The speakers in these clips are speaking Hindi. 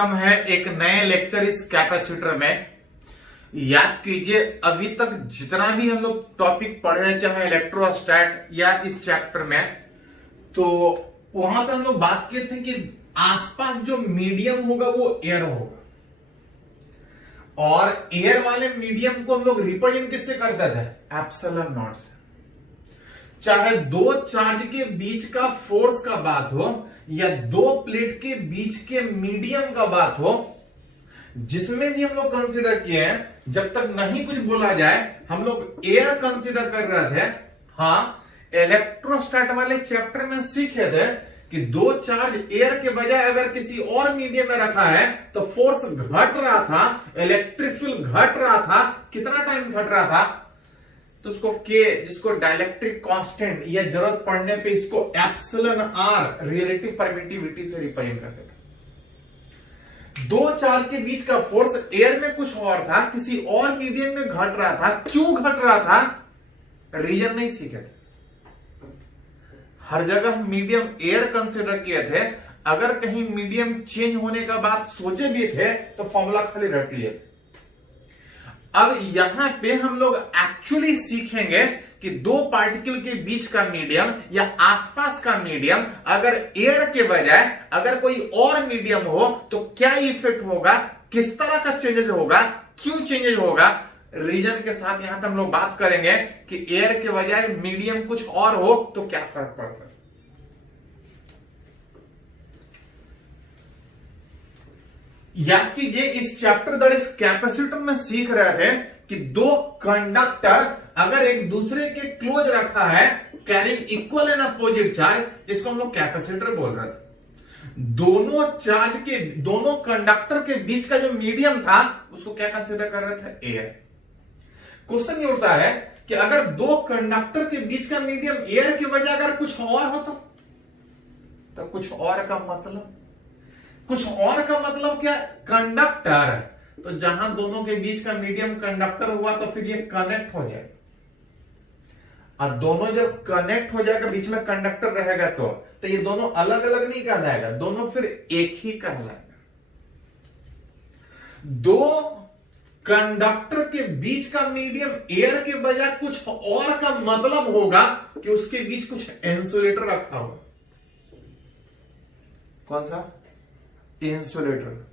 वेलकम है एक नए लेक्चर इस कैपेसिटर में। याद कीजिए अभी तक जितना भी हम लोग टॉपिक पढ़ रहे हैं, चाहे इलेक्ट्रोस्टैट या इस चैप्टर में, तो वहां पे हम लोग बात किए थे कि आसपास जो मीडियम होगा वो एयर होगा, और एयर वाले मीडियम को हम लोग रिप्रेजेंट किससे करते थे? एप्सिलॉन नॉट से। चाहे दो चार्ज के बीच का फोर्स का बात हो या दो प्लेट के बीच के मीडियम का बात हो, जिसमें भी हम लोग कंसीडर किए हैं, जब तक नहीं कुछ बोला जाए हम लोग एयर कंसीडर कर रहे थे। हाँ, इलेक्ट्रोस्टैट वाले चैप्टर में सीखे थे कि दो चार्ज एयर के बजाय अगर किसी और मीडियम में रखा है तो फोर्स घट रहा था, इलेक्ट्रिक फील्ड घट रहा था। कितना टाइम्स घट रहा था? तो उसको के, जिसको डाइलेक्ट्रिक कांस्टेंट या जरूरत पड़ने पे इसको एप्सिलॉन आर रिलेटिव परमिटिविटी से रिप्रेजेंट करते थे। दो चार्ज के बीच का फोर्स एयर में कुछ और था, किसी और मीडियम में घट रहा था। क्यों घट रहा था? रीजन नहीं सीखे थे। हर जगह मीडियम एयर कंसिडर किए थे। अगर कहीं मीडियम चेंज होने का बात सोचे भी थे तो फॉर्मूला खाली रट लिए थे। अब यहां पे हम लोग एक्चुअली सीखेंगे कि दो पार्टिकल के बीच का मीडियम या आसपास का मीडियम अगर एयर के बजाय अगर कोई और मीडियम हो तो क्या इफेक्ट होगा, किस तरह का चेंजेस होगा, क्यों चेंजेस होगा। रीजन के साथ यहां पे हम लोग बात करेंगे कि एयर के बजाय मीडियम कुछ और हो तो क्या फर्क पड़ता है। याद कीजिए इस चैप्टर दैट इज कैपेसिटर में सीख रहे थे कि दो कंडक्टर अगर एक दूसरे के क्लोज रखा है, carrying equal and opposite charge, इसको हम लोग कैपेसिटर बोल रहे थे। दोनों कंडक्टर के बीच का जो मीडियम था उसको क्या कंसीडर कर रहे थे? एयर। क्वेश्चन ये उठता है कि अगर दो कंडक्टर के बीच का मीडियम एयर के बजाय अगर कुछ और हो तो कुछ और का मतलब क्या? कंडक्टर। तो जहां दोनों के बीच का मीडियम कंडक्टर हुआ तो फिर ये कनेक्ट हो जाएगा, और दोनों जब कनेक्ट हो जाएगा, बीच में कंडक्टर रहेगा तो ये दोनों अलग अलग नहीं कहलाएगा, दोनों फिर एक ही कहलाएगा। दो कंडक्टर के बीच का मीडियम एयर के बजाय कुछ और का मतलब होगा कि उसके बीच कुछ इंसुलेटर रखा होगा। कौन सा? इंसुलेटर।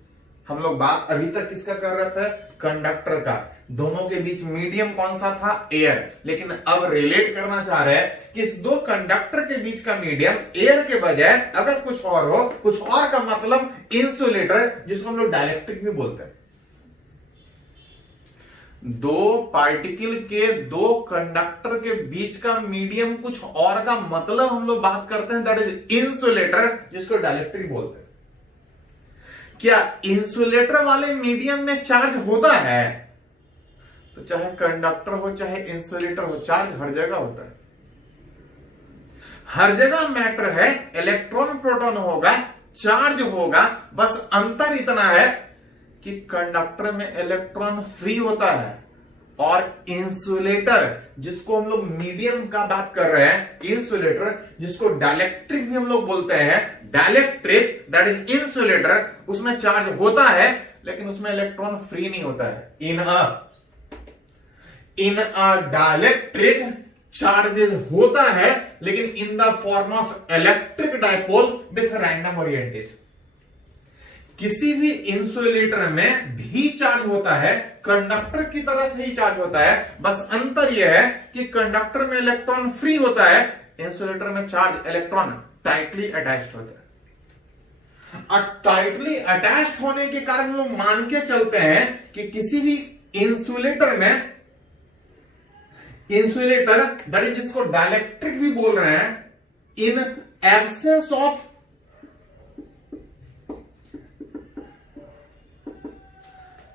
हम लोग बात अभी तक किसका कर रहे थे? कंडक्टर का। दोनों के बीच मीडियम कौन सा था? एयर। लेकिन अब रिलेट करना चाह रहे हैं कि इस दो कंडक्टर के बीच का मीडियम एयर के बजाय अगर कुछ और हो, कुछ और का मतलब इंसुलेटर, जिसको हम लोग डाइलेक्ट्रिक भी बोलते हैं। दो पार्टिकल के दो कंडक्टर के बीच का मीडियम कुछ और का मतलब हम लोग बात करते हैं, दैट इज इंसुलेटर, जिसको डाइलेक्ट्रिक बोलते हैं। क्या इंसुलेटर वाले मीडियम में चार्ज होता है? तो चाहे कंडक्टर हो चाहे इंसुलेटर हो, चार्ज हर जगह होता है। हर जगह मैटर है, इलेक्ट्रॉन प्रोटॉन होगा, चार्ज होगा। बस अंतर इतना है कि कंडक्टर में इलेक्ट्रॉन फ्री होता है, और इंसुलेटर, जिसको हम लोग मीडियम का बात कर रहे हैं, इंसुलेटर, जिसको डाइलेक्ट्रिक भी हम लोग बोलते हैं, डाइलेक्ट्रिक दैट इज इंसुलेटर, उसमें चार्ज होता है लेकिन उसमें इलेक्ट्रॉन फ्री नहीं होता है। इन अ डाइलेक्ट्रिक चार्जेस होता है लेकिन in the form of electric dipole with random orientation. किसी भी इंसुलेटर में भी चार्ज होता है, कंडक्टर की तरह से ही चार्ज होता है। बस अंतर यह है कि कंडक्टर में इलेक्ट्रॉन फ्री होता है, इंसुलेटर में चार्ज इलेक्ट्रॉन टाइटली अटैच्ड होता है। और टाइटली अटैच्ड होने के कारण हम लोग मान के चलते हैं कि किसी भी इंसुलेटर में, इंसुलेटर दैट इज जिसको डाइलेक्ट्रिक भी बोल रहे हैं, इन एब्सेंस ऑफ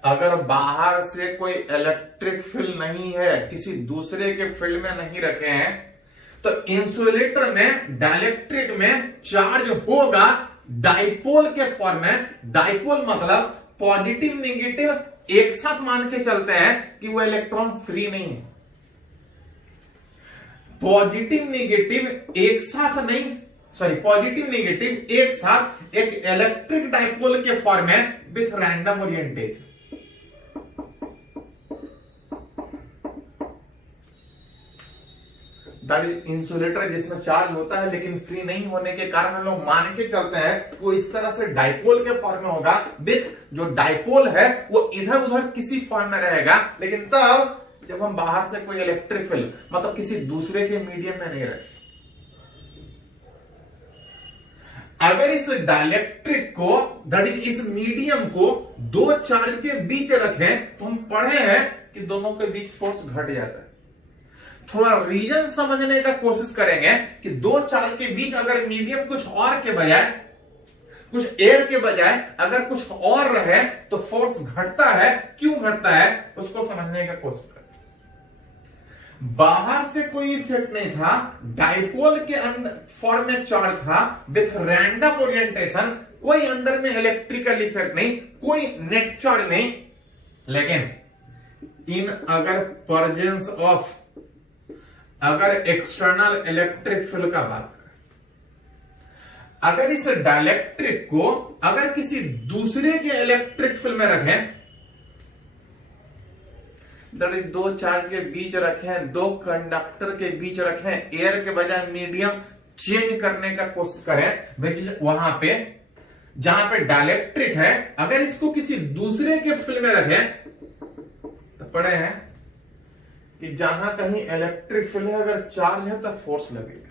अगर बाहर से कोई इलेक्ट्रिक फील्ड नहीं है, किसी दूसरे के फील्ड में नहीं रखे हैं, तो इंसुलेटर में, डाइलेक्ट्रिक में चार्ज होगा डाइपोल के फॉर्म में। डाइपोल मतलब पॉजिटिव नेगेटिव एक साथ मान के चलते हैं कि वो इलेक्ट्रॉन फ्री नहीं है। पॉजिटिव नेगेटिव एक साथ नहीं, पॉजिटिव नेगेटिव एक साथ एक इलेक्ट्रिक डाइपोल के फॉर्म में with random orientation. That is insulator, जिसमें चार्ज होता है लेकिन फ्री नहीं होने के कारण हम लोग मान के चलते हैं वो इस तरह से डाइपोल के फॉर्म में होगा, विथ जो डाइपोल है वो इधर उधर किसी फॉर्म में रहेगा, लेकिन तब जब हम बाहर से कोई इलेक्ट्रिक फील्ड मतलब किसी दूसरे के मीडियम में नहीं रखे। अगर इस डाइलेक्ट्रिक को दैट इज इस मीडियम को दो चार्ज के बीच रखें तो हम पढ़े हैं कि दोनों के बीच फोर्स घट जाता है। थोड़ा रीजन समझने का कोशिश करेंगे कि दो चार्ज के बीच अगर मीडियम कुछ और के बजाय, कुछ एयर के बजाय अगर कुछ और रहे तो फोर्स घटता है। क्यों घटता है उसको समझने का कोशिश करें। बाहर से कोई इफेक्ट नहीं था, डाइपोल के अंदर फॉर्म में चार्ज था विथ रैंडम ओरिएंटेशन, कोई अंदर में इलेक्ट्रिकल इफेक्ट नहीं, कोई नेट चार्ज नहीं, लेकिन इन अगर प्रेजेंस ऑफ अगर एक्सटर्नल इलेक्ट्रिक फील्ड का बात करें, अगर इस डाइलेक्ट्रिक को अगर किसी दूसरे के इलेक्ट्रिक फील्ड में रखें, दैट इज दो चार्ज के बीच रखें, दो कंडक्टर के बीच रखें, एयर के बजाय मीडियम चेंज करने का कोशिश करें, वहां पे जहां पे डाइलेक्ट्रिक है, अगर इसको किसी दूसरे के फील्ड में रखें तो पढ़े हैं कि जहां कहीं इलेक्ट्रिक फील्ड है अगर चार्ज है तो फोर्स लगेगा।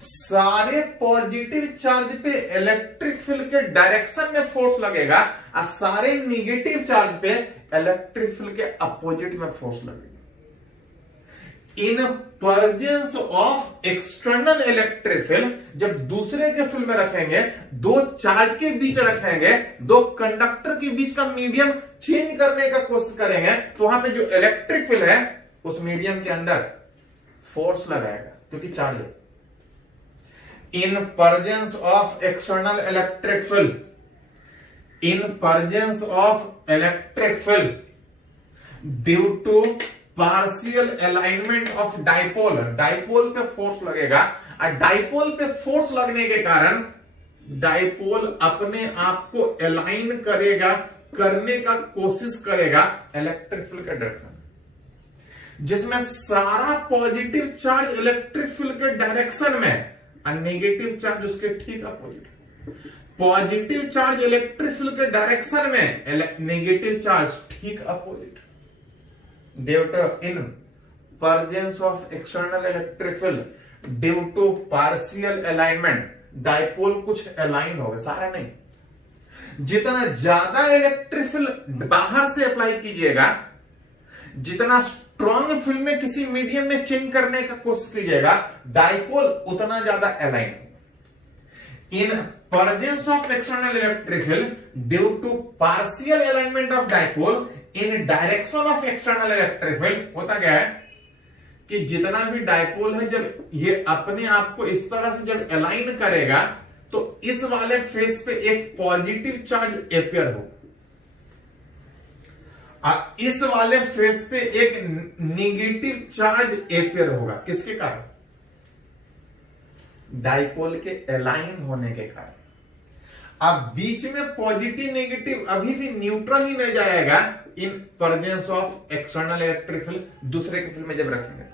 सारे पॉजिटिव चार्ज पे इलेक्ट्रिक फील्ड के डायरेक्शन में फोर्स लगेगा और सारे निगेटिव चार्ज पे इलेक्ट्रिक फील्ड के अपोजिट में फोर्स लगेगा। इन presence of external electric field, जब दूसरे के फील्ड में रखेंगे, दो चार्ज के बीच रखेंगे, दो कंडक्टर के बीच का मीडियम चेंज करने का कोशिश करेंगे तो वहां पे जो इलेक्ट्रिक फील्ड है उस मीडियम के अंदर फोर्स लगाएगा क्योंकि चार्ज है। In presence of external electric field, in presence of electric field due to partial alignment of dipole, dipole पे फोर्स लगेगा और डाइपोल पे फोर्स लगने के कारण डाइपोल अपने आप को अलाइन करेगा, करने का कोशिश करेगा इलेक्ट्रिक फील्ड के डायरेक्शन, जिसमें सारा पॉजिटिव चार्ज इलेक्ट्रिक फील्ड के डायरेक्शन में और नेगेटिव चार्ज उसके ठीक opposite. Positive charge electric field के डायरेक्शन में, नेगेटिव चार्ज ठीक opposite. Due to in presence of external electric field due to partial alignment, dipole कुछ अलाइन होगा, सारा नहीं। जितना ज्यादा इलेक्ट्रिक फील्ड बाहर से अप्लाई कीजिएगा, जितना स्ट्रॉन्ग फील्ड में किसी मीडियम में चेंज करने का कोशिश कीजिएगा, डाइपोल उतना ज्यादा align. In presence of external electric field due to partial alignment of dipole in direction of external electric field, होता क्या है कि जितना भी डाइपोल है जब ये अपने आप को इस तरह से जब अलाइन करेगा तो इस वाले फेस पे एक पॉजिटिव चार्ज अपियर होगा, इस वाले फेस पे एक नेगेटिव चार्ज अपियर होगा। किसके कारण? डाइपोल के अलाइन होने के कारण। अब बीच में पॉजिटिव नेगेटिव अभी भी न्यूट्रल ही नहीं जाएगा इन presence of external electric field दूसरे के फील्ड में जब रखेंगे।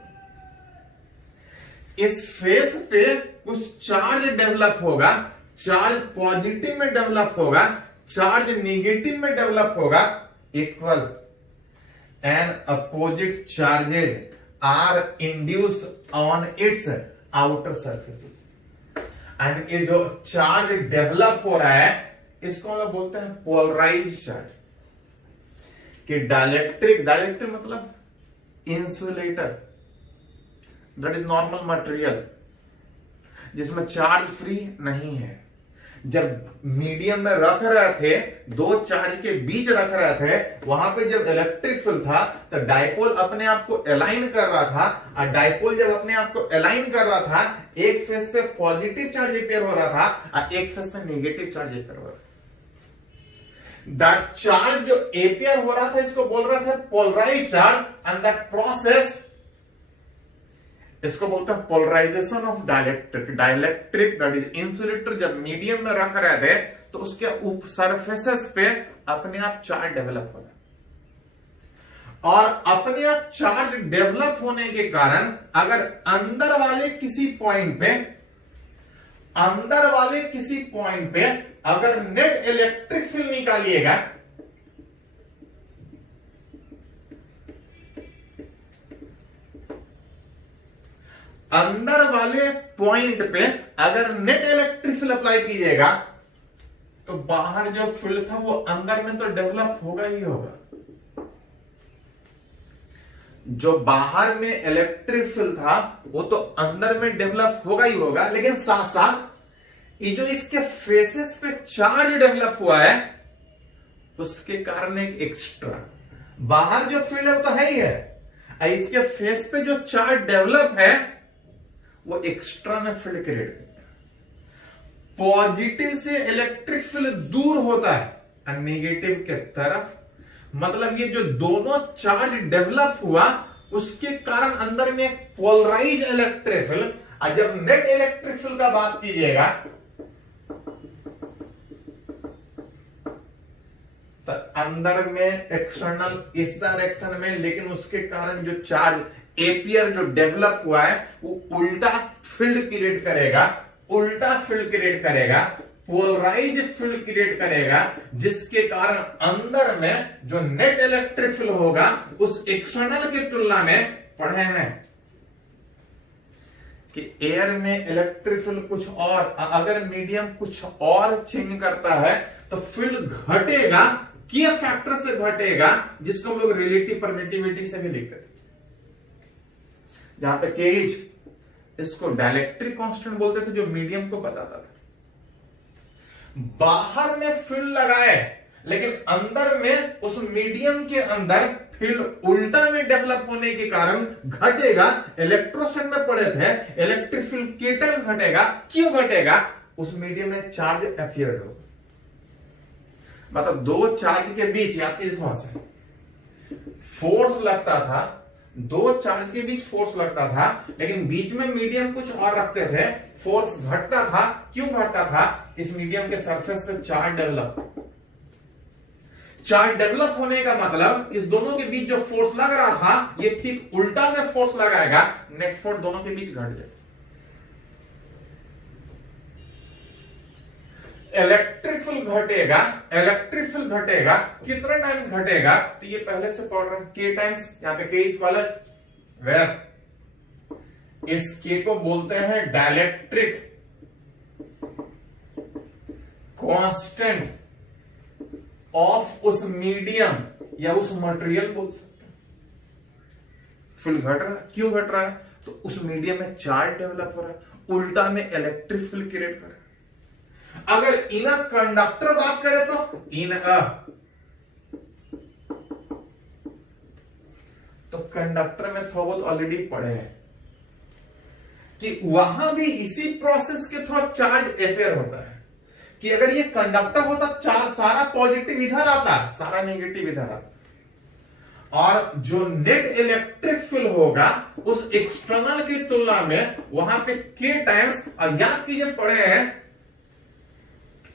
इस फेस पे कुछ चार्ज डेवलप होगा, चार्ज पॉजिटिव में डेवलप होगा, चार्ज नेगेटिव में डेवलप होगा, equal and opposite charges are induced on its outer surfaces. And ये जो चार्ज डेवलप हो रहा है इसको हम बोलते हैं पोलराइज्ड चार्ज। कि डाइलेक्ट्रिक मतलब insulator, that is normal material जिसमें चार्ज फ्री नहीं है। जब मीडियम में रख रहे थे, दो चार्ज के बीच रख रहे थे, वहां पे जब इलेक्ट्रिक फील्ड था तो डाइपोल अपने आप को अलाइन कर रहा था, और डाइपोल जब अपने आप को अलाइन कर रहा था, एक फेस पे पॉजिटिव चार्ज अपियर हो रहा था और एक फेस पे नेगेटिव चार्ज अपियर हो रहा था। दैट चार्ज जो अपियर हो रहा था इसको बोल रहा था polarized charge, and that process इसको बोलते हैं polarization of dielectric. Dielectric that is insulator जब मीडियम में रख रहे थे तो उसके सरफेसेस पे अपने आप चार्ज डेवलप हो रहा है, और अपने आप चार्ज डेवलप होने के कारण अगर अंदर वाले किसी पॉइंट पे अगर नेट इलेक्ट्रिक फील्ड निकालिएगा, अंदर वाले पॉइंट पे अगर नेट इलेक्ट्रिक फील्ड अप्लाई कीजिएगा तो बाहर जो फील्ड था वो अंदर में तो डेवलप होगा ही होगा। जो बाहर में इलेक्ट्रिक फील्ड था वो तो अंदर में डेवलप होगा ही होगा, लेकिन साथ साथ ये जो इसके फेसेस पे चार्ज डेवलप हुआ है उसके कारण एक एक्स्ट्रा बाहर जो फील्ड है वो तो है ही है, इसके फेस पे जो चार्ज डेवलप है वो एक्सटर्नल फील्ड क्रिएट करता है। पॉजिटिव से इलेक्ट्रिक फील्ड दूर होता है और नेगेटिव के तरफ, मतलब ये जो दोनों चार्ज डेवलप हुआ उसके कारण अंदर में एक पोलराइज इलेक्ट्रिक फील्ड, और जब नेट इलेक्ट्रिक फील्ड का बात कीजिएगा तो अंदर में एक्सटर्नल इस डायरेक्शन में, लेकिन उसके कारण जो चार्ज एपियर जो डेवलप हुआ है वो उल्टा फील्ड क्रिएट करेगा, पोलराइज फील्ड क्रिएट करेगा, जिसके कारण अंदर में जो नेट इलेक्ट्रिक फील्ड होगा उस एक्सटर्नल की तुलना में पढ़े हैं कि एयर में इलेक्ट्रिक फील्ड कुछ और, अगर मीडियम कुछ और चेंज करता है तो फील्ड घटेगा, के फैक्टर से घटेगा, जिसको हम लोग रिलेटिव परमिटिविटी से भी लिखते थे, जहां पे केज इसको डायलेक्ट्रिक कांस्टेंट बोलते थे जो मीडियम को बताता था। बाहर में फील्ड लगाए लेकिन अंदर में उस मीडियम के अंदर फील्ड उल्टा में डेवलप होने के कारण घटेगा। इलेक्ट्रोस्टैट में पढ़े थे इलेक्ट्रिक फील्ड के टाइम्स घटेगा, क्यों घटेगा? उस मीडियम में चार्ज अपियर होगा, मतलब दो चार्ज के बीच या थोड़ा सा फोर्स लगता था, दो चार्ज के बीच फोर्स लगता था, लेकिन बीच में मीडियम कुछ और रखते थे, फोर्स घटता था। क्यों घटता था? इस मीडियम के सरफेस पे चार्ज डेवलप होने का मतलब इस दोनों के बीच जो फोर्स लग रहा था ये ठीक उल्टा में फोर्स लगाएगा, नेट फोर्स दोनों के बीच घट जाए। इलेक्ट्रिक फील्ड घटेगा, कितने टाइम्स घटेगा? तो ये पहले से पढ़ रहे हैं, के टाइम्स, यहां पे के इज कॉल्ड वेयर, इस के को बोलते हैं डायलेक्ट्रिक कांस्टेंट ऑफ उस मीडियम या उस मटेरियल बोल सकते हैं। फील्ड घट रहा है, क्यों घट रहा है? तो उस मीडियम में चार्ज डेवलप हो रहा है, उल्टा में इलेक्ट्रिक फील्ड क्रिएट कर रहा है। अगर इन अ कंडक्टर बात करें तो इन अ, तो कंडक्टर में थोड़ा बहुत ऑलरेडी पढ़े हैं कि वहां भी इसी प्रोसेस के थ्रू चार्ज अपेयर होता है कि अगर ये कंडक्टर होता चार्ज सारा पॉजिटिव इधर आता, सारा नेगेटिव इधर आता, और जो नेट इलेक्ट्रिक फील्ड होगा उस एक्सटर्नल की तुलना में वहां पे के टाइम्स, और याद कीजिए पढ़े हैं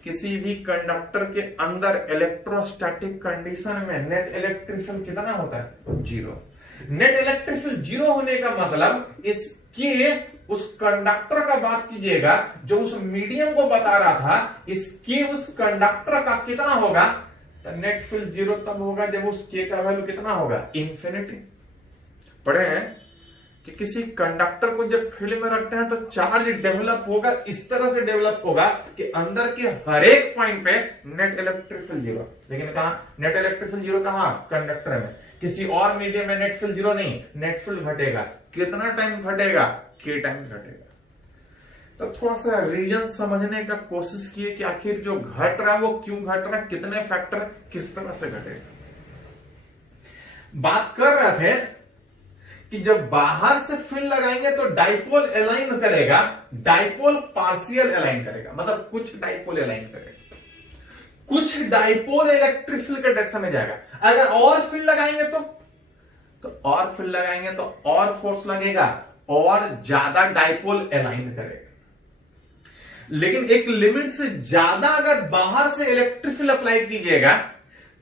किसी भी कंडक्टर के अंदर इलेक्ट्रोस्टैटिक कंडीशन में नेट इलेक्ट्रिक फील्ड कितना होता है? Zero. Net electric field zero होने का मतलब इसके उस कंडक्टर का बात कीजिएगा जो उस मीडियम को बता रहा था, इसके उस कंडक्टर का कितना होगा? तो नेट फील्ड जीरो तब होगा जब उस के का वैल्यू कितना होगा? इंफिनिटी। पढ़े हैं कि किसी कंडक्टर को जब फील्ड में रखते हैं तो चार्ज डेवलप होगा, इस तरह से डेवलप होगा कि अंदर के हर एक पॉइंट पे नेट इलेक्ट्रिक फील्ड जीरो। लेकिन कहां नेट इलेक्ट्रिक फील्ड जीरो? कहां? कंडक्टर में। किसी और मीडियम में नेट फील्ड जीरो नहीं, नेट फील्ड घटेगा। कितना टाइम्स घटेगा? के टाइम्स घटेगा। तो थोड़ा सा रीजन समझने का कोशिश किए कि आखिर जो घट रहा है वो क्यों घट रहा है, कितने फैक्टर किस तरह से घटेगा। बात कर रहे थे कि जब बाहर से फील्ड लगाएंगे तो डाइपोल अलाइन करेगा, डाइपोल पार्शियल अलाइन करेगा, मतलब कुछ डाइपोल अलाइन करेगा, कुछ डाइपोल इलेक्ट्रिक फील्ड के डायरेक्शन में जाएगा। अगर और फील्ड लगाएंगे तो और फील्ड लगाएंगे तो और फोर्स लगेगा और ज्यादा डाइपोल अलाइन करेगा। लेकिन एक लिमिट से ज्यादा अगर बाहर से इलेक्ट्रिक फील्ड अप्लाई कीजिएगा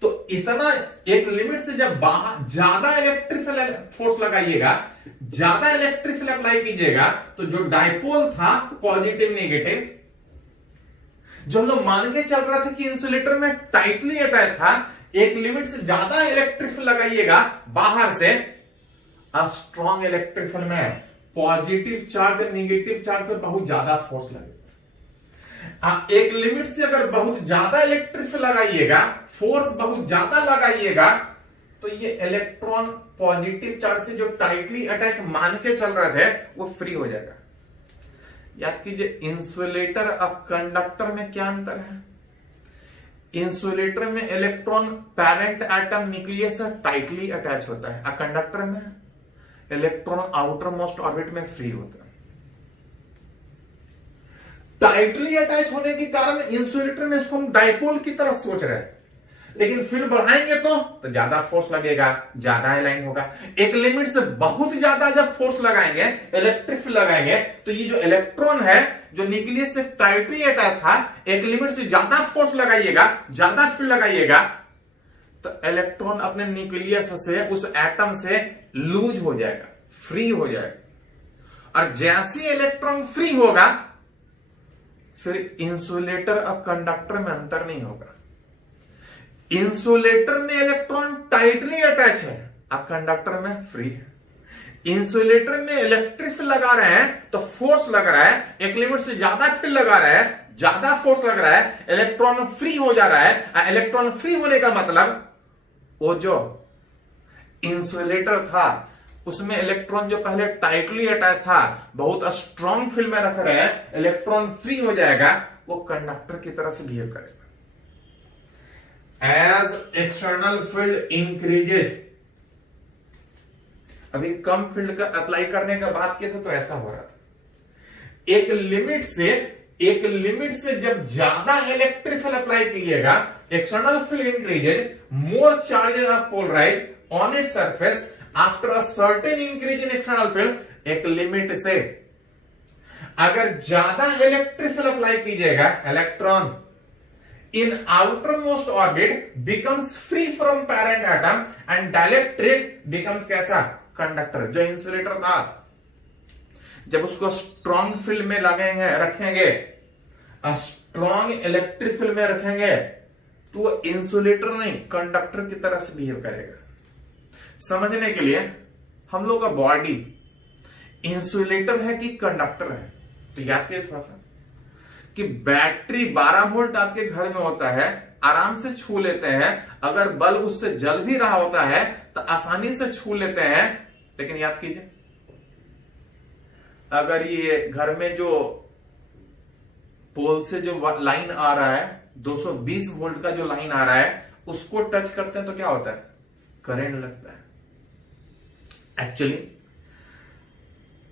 तो इतना, एक लिमिट से जब बाहर ज्यादा इलेक्ट्रिक फील्ड फोर्स लगाइएगा, ज्यादा इलेक्ट्रिक फील्ड अप्लाई कीजिएगा, तो जो डायपोल था पॉजिटिव नेगेटिव, जो हम लोग मान के चल रहा था कि इंसुलेटर में टाइटली अटैच था, एक लिमिट से ज्यादा इलेक्ट्रिक फील्ड लगाइएगा बाहर से, स्ट्रॉन्ग इलेक्ट्रिक फील्ड में पॉजिटिव चार्ज और नेगेटिव चार्ज पर बहुत ज्यादा फोर्स लगेगा। एक लिमिट से अगर बहुत ज्यादा इलेक्ट्रिक फील्ड लगाइएगा, फोर्स बहुत ज्यादा लगाइएगा, तो ये इलेक्ट्रॉन पॉजिटिव चार्ज से जो टाइटली अटैच मान के चल रहे थे वो फ्री हो जाएगा। याद कीजिए, इंसुलेटर और कंडक्टर में क्या अंतर है? इंसुलेटर में इलेक्ट्रॉन पैरेंट एटम न्यूक्लियस से टाइटली अटैच होता है, और कंडक्टर में इलेक्ट्रॉन आउटर मोस्ट ऑर्बिट में फ्री होता है। टाइटली अटैच होने के कारण इंसुलेटर में इसको हम डायपोल की तरह सोच रहे हैं, लेकिन फील्ड बढ़ाएंगे तो ज्यादा फोर्स लगेगा, ज्यादा अलाइन होगा। एक लिमिट से बहुत ज्यादा जब फोर्स लगाएंगे, इलेक्ट्रिक फील्ड लगाएंगे, तो ये जो इलेक्ट्रॉन है जो न्यूक्लियस से टाइटली अटैच था, एक लिमिट से ज्यादा फोर्स लगाइएगा, ज्यादा फील्ड लगाइएगा, तो इलेक्ट्रॉन अपने न्यूक्लियस से, उस एटम से लूज हो जाएगा, फ्री हो जाएगा। और जैसे इलेक्ट्रॉन फ्री होगा, फिर इंसुलेटर और कंडक्टर में अंतर नहीं होगा। इंसुलेटर में इलेक्ट्रॉन टाइटली अटैच है, अब कंडक्टर में फ्री है। इंसुलेटर में इलेक्ट्रिक फील्ड लगा रहे हैं तो फोर्स लग रहा है, एक लिमिट से ज्यादा फील्ड लगा रहे हैं, ज्यादा फोर्स लग रहा है, इलेक्ट्रॉन फ्री हो जा रहा है। इलेक्ट्रॉन फ्री होने का मतलब वो जो इंसुलेटर था उसमें इलेक्ट्रॉन जो पहले टाइटली अटैच था, बहुत स्ट्रॉन्ग फील्ड में रख रहे हैं, इलेक्ट्रॉन फ्री हो जाएगा, वो कंडक्टर की तरह से बिहेव करेगा। As external field increases, अभी कम फील्ड का अप्लाई करने का बात किया था तो ऐसा हो रहा था। एक लिमिट से जब ज्यादा इलेक्ट्रिक फील्ड अप्लाई कीजिएगा, external field increases, more charges are polarize on its surface after a certain increase in external field. एक लिमिट से अगर ज्यादा इलेक्ट्रिक फील्ड अप्लाई कीजिएगा, electron in outermost orbit becomes free from parent atom and dielectric becomes कैसा? कंडक्टर। जो इंसुलेटर था, जब उसको स्ट्रॉन्ग फील्ड में लगेंगे, रखेंगे, स्ट्रॉन्ग इलेक्ट्रिक फील्ड में रखेंगे, तो इंसुलेटर नहीं कंडक्टर की तरह से बिहेव करेगा। समझने के लिए, हम लोग का बॉडी इंसुलेटर है कि कंडक्टर है, तो याद कीजिए थोड़ा सा कि बैटरी 12 वोल्ट आपके घर में होता है, आराम से छू लेते हैं। अगर बल्ब उससे जल भी रहा होता है तो आसानी से छू लेते हैं। लेकिन याद कीजिए, अगर ये घर में जो पोल से जो लाइन आ रहा है, 220 वोल्ट का जो लाइन आ रहा है, उसको टच करते हैं तो क्या होता है? करंट लगता है। एक्चुअली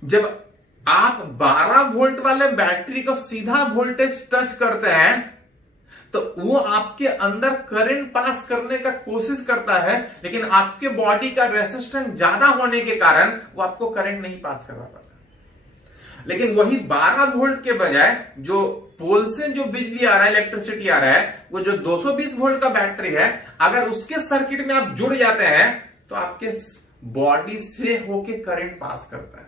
जब आप 12 वोल्ट वाले बैटरी को सीधा वोल्टेज टच करते हैं तो वो आपके अंदर करंट पास करने का कोशिश करता है, लेकिन आपके बॉडी का रेजिस्टेंस ज्यादा होने के कारण वो आपको करंट नहीं पास करवा पाता। लेकिन वही 12 वोल्ट के बजाय जो पोल से जो बिजली आ रहा है, इलेक्ट्रिसिटी आ रहा है, वो जो 220 वोल्ट का बैटरी है, अगर उसके सर्किट में आप जुड़ जाते हैं तो आपके बॉडी से होके करंट पास करता है।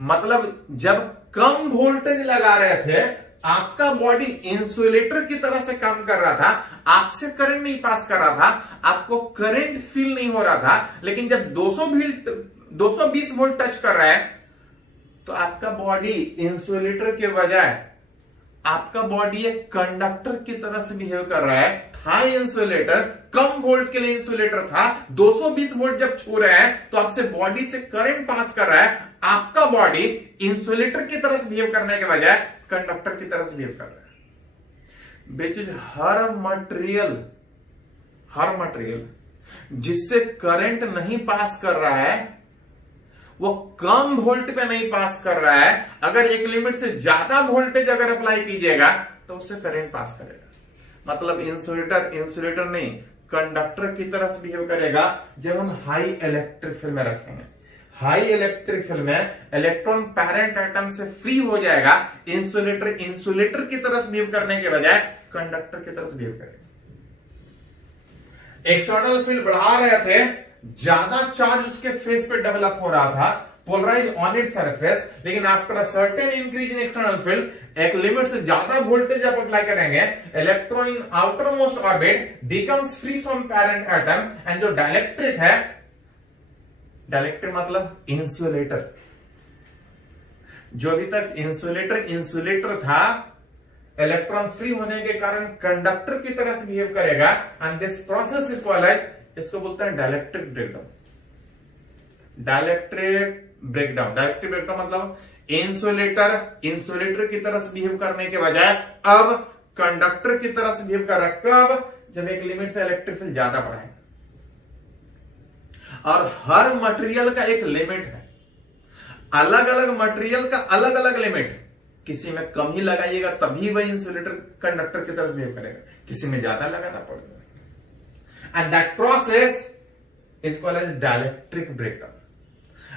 मतलब जब कम वोल्टेज लगा रहे थे, आपका बॉडी इंसुलेटर की तरह से काम कर रहा था, आपसे करंट नहीं पास कर रहा था, आपको करंट फील नहीं हो रहा था। लेकिन जब 220 वोल्ट टच कर रहा है तो आपका बॉडी इंसुलेटर के बजाय आपका बॉडी एक कंडक्टर की तरह से बिहेव कर रहा है। था इंसुलेटर, कम वोल्ट के लिए इंसुलेटर था, 220 वोल्ट जब छू रहे हैं तो आपसे बॉडी से करंट पास कर रहा है। आपका बॉडी इंसुलेटर की तरह से बिहेव करने के बजाय कंडक्टर की तरह से बिहेव कर रहा है। विच इज हर मटेरियल जिससे करंट नहीं पास कर रहा है, वो कम वोल्ट पे नहीं पास कर रहा है। अगर एक लिमिट से ज्यादा वोल्टेज अगर अप्लाई कीजिएगा तो उससे करंट पास करेगा। मतलब इंसुलेटर नहीं, कंडक्टर की तरह से बिहेव करेगा जब हम हाई इलेक्ट्रिक फील्ड में रखेंगे। हाई इलेक्ट्रिक फील्ड में इलेक्ट्रॉन पैरेंट एटम से फ्री हो जाएगा, इंसुलेटर की तरफ बिहेव करने के बजाय कंडक्टर की तरफ बिहेव करेगा। एक्सटर्नल फील्ड बढ़ा रहे थे, ज्यादा चार्ज उसके फेस पे डेवलप हो रहा था, पोलराइज ऑन इट सरफेस, लेकिन after a certain increase in external field, एक लिमिट से ज्यादा वोल्टेज आप अप्लाई करेंगे, electron in outer most orbit becomes free from parent atom, and जो डाइलेक्ट्रिक है, डाइलेक्ट्रिक मतलब इंसुलेटर, जो अभी तक इंसुलेटर था, इलेक्ट्रॉन फ्री होने के कारण कंडक्टर की तरह से बिहेव करेगा, and this process is called, इसको बोलते हैं डाइलेक्ट्रिक ब्रेकडाउन। डाइलेक्ट्रिक ब्रेकडाउन मतलब इंसुलेटर की तरह से बिहेव करने के बजाय अब कंडक्टर की तरह से बिहेव कर रहा है। कब? जब एक लिमिट से इलेक्ट्रिक फील्ड ज्यादा बढ़ाए, और हर मटेरियल का एक लिमिट है, अलग अलग मटेरियल का अलग अलग लिमिट, किसी में कम ही लगाइएगा तभी वह इंसुलेटर कंडक्टर की तरह बिहेव करेगा, किसी में ज्यादा लगाना पड़ेगा, and that process is called as dielectric breakdown.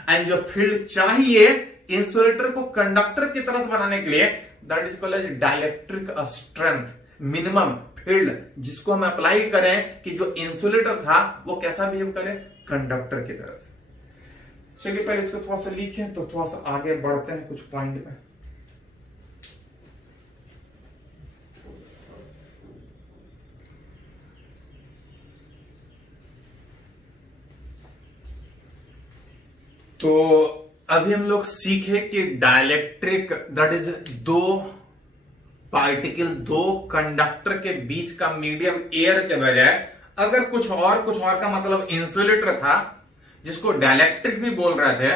एंड जो फील्ड चाहिए इंसुलेटर को कंडक्टर की तरफ बनाने के लिए, that is called as dielectric strength, minimum field जिसको हम अप्लाई करें कि जो इंसुलेटर था वो कैसा बिहेव करे, कंडक्टर की तरह से। चलिए पहले इसको थोड़ा सा लिखे तो थोड़ा सा आगे बढ़ते हैं कुछ पॉइंट में। तो अभी हम लोग सीखे कि डाइलेक्ट्रिक दैट इज दो पार्टिकल, दो कंडक्टर के बीच का मीडियम एयर के बजाय अगर कुछ और का मतलब इंसुलेटर था, जिसको डाइलेक्ट्रिक भी बोल रहे थे,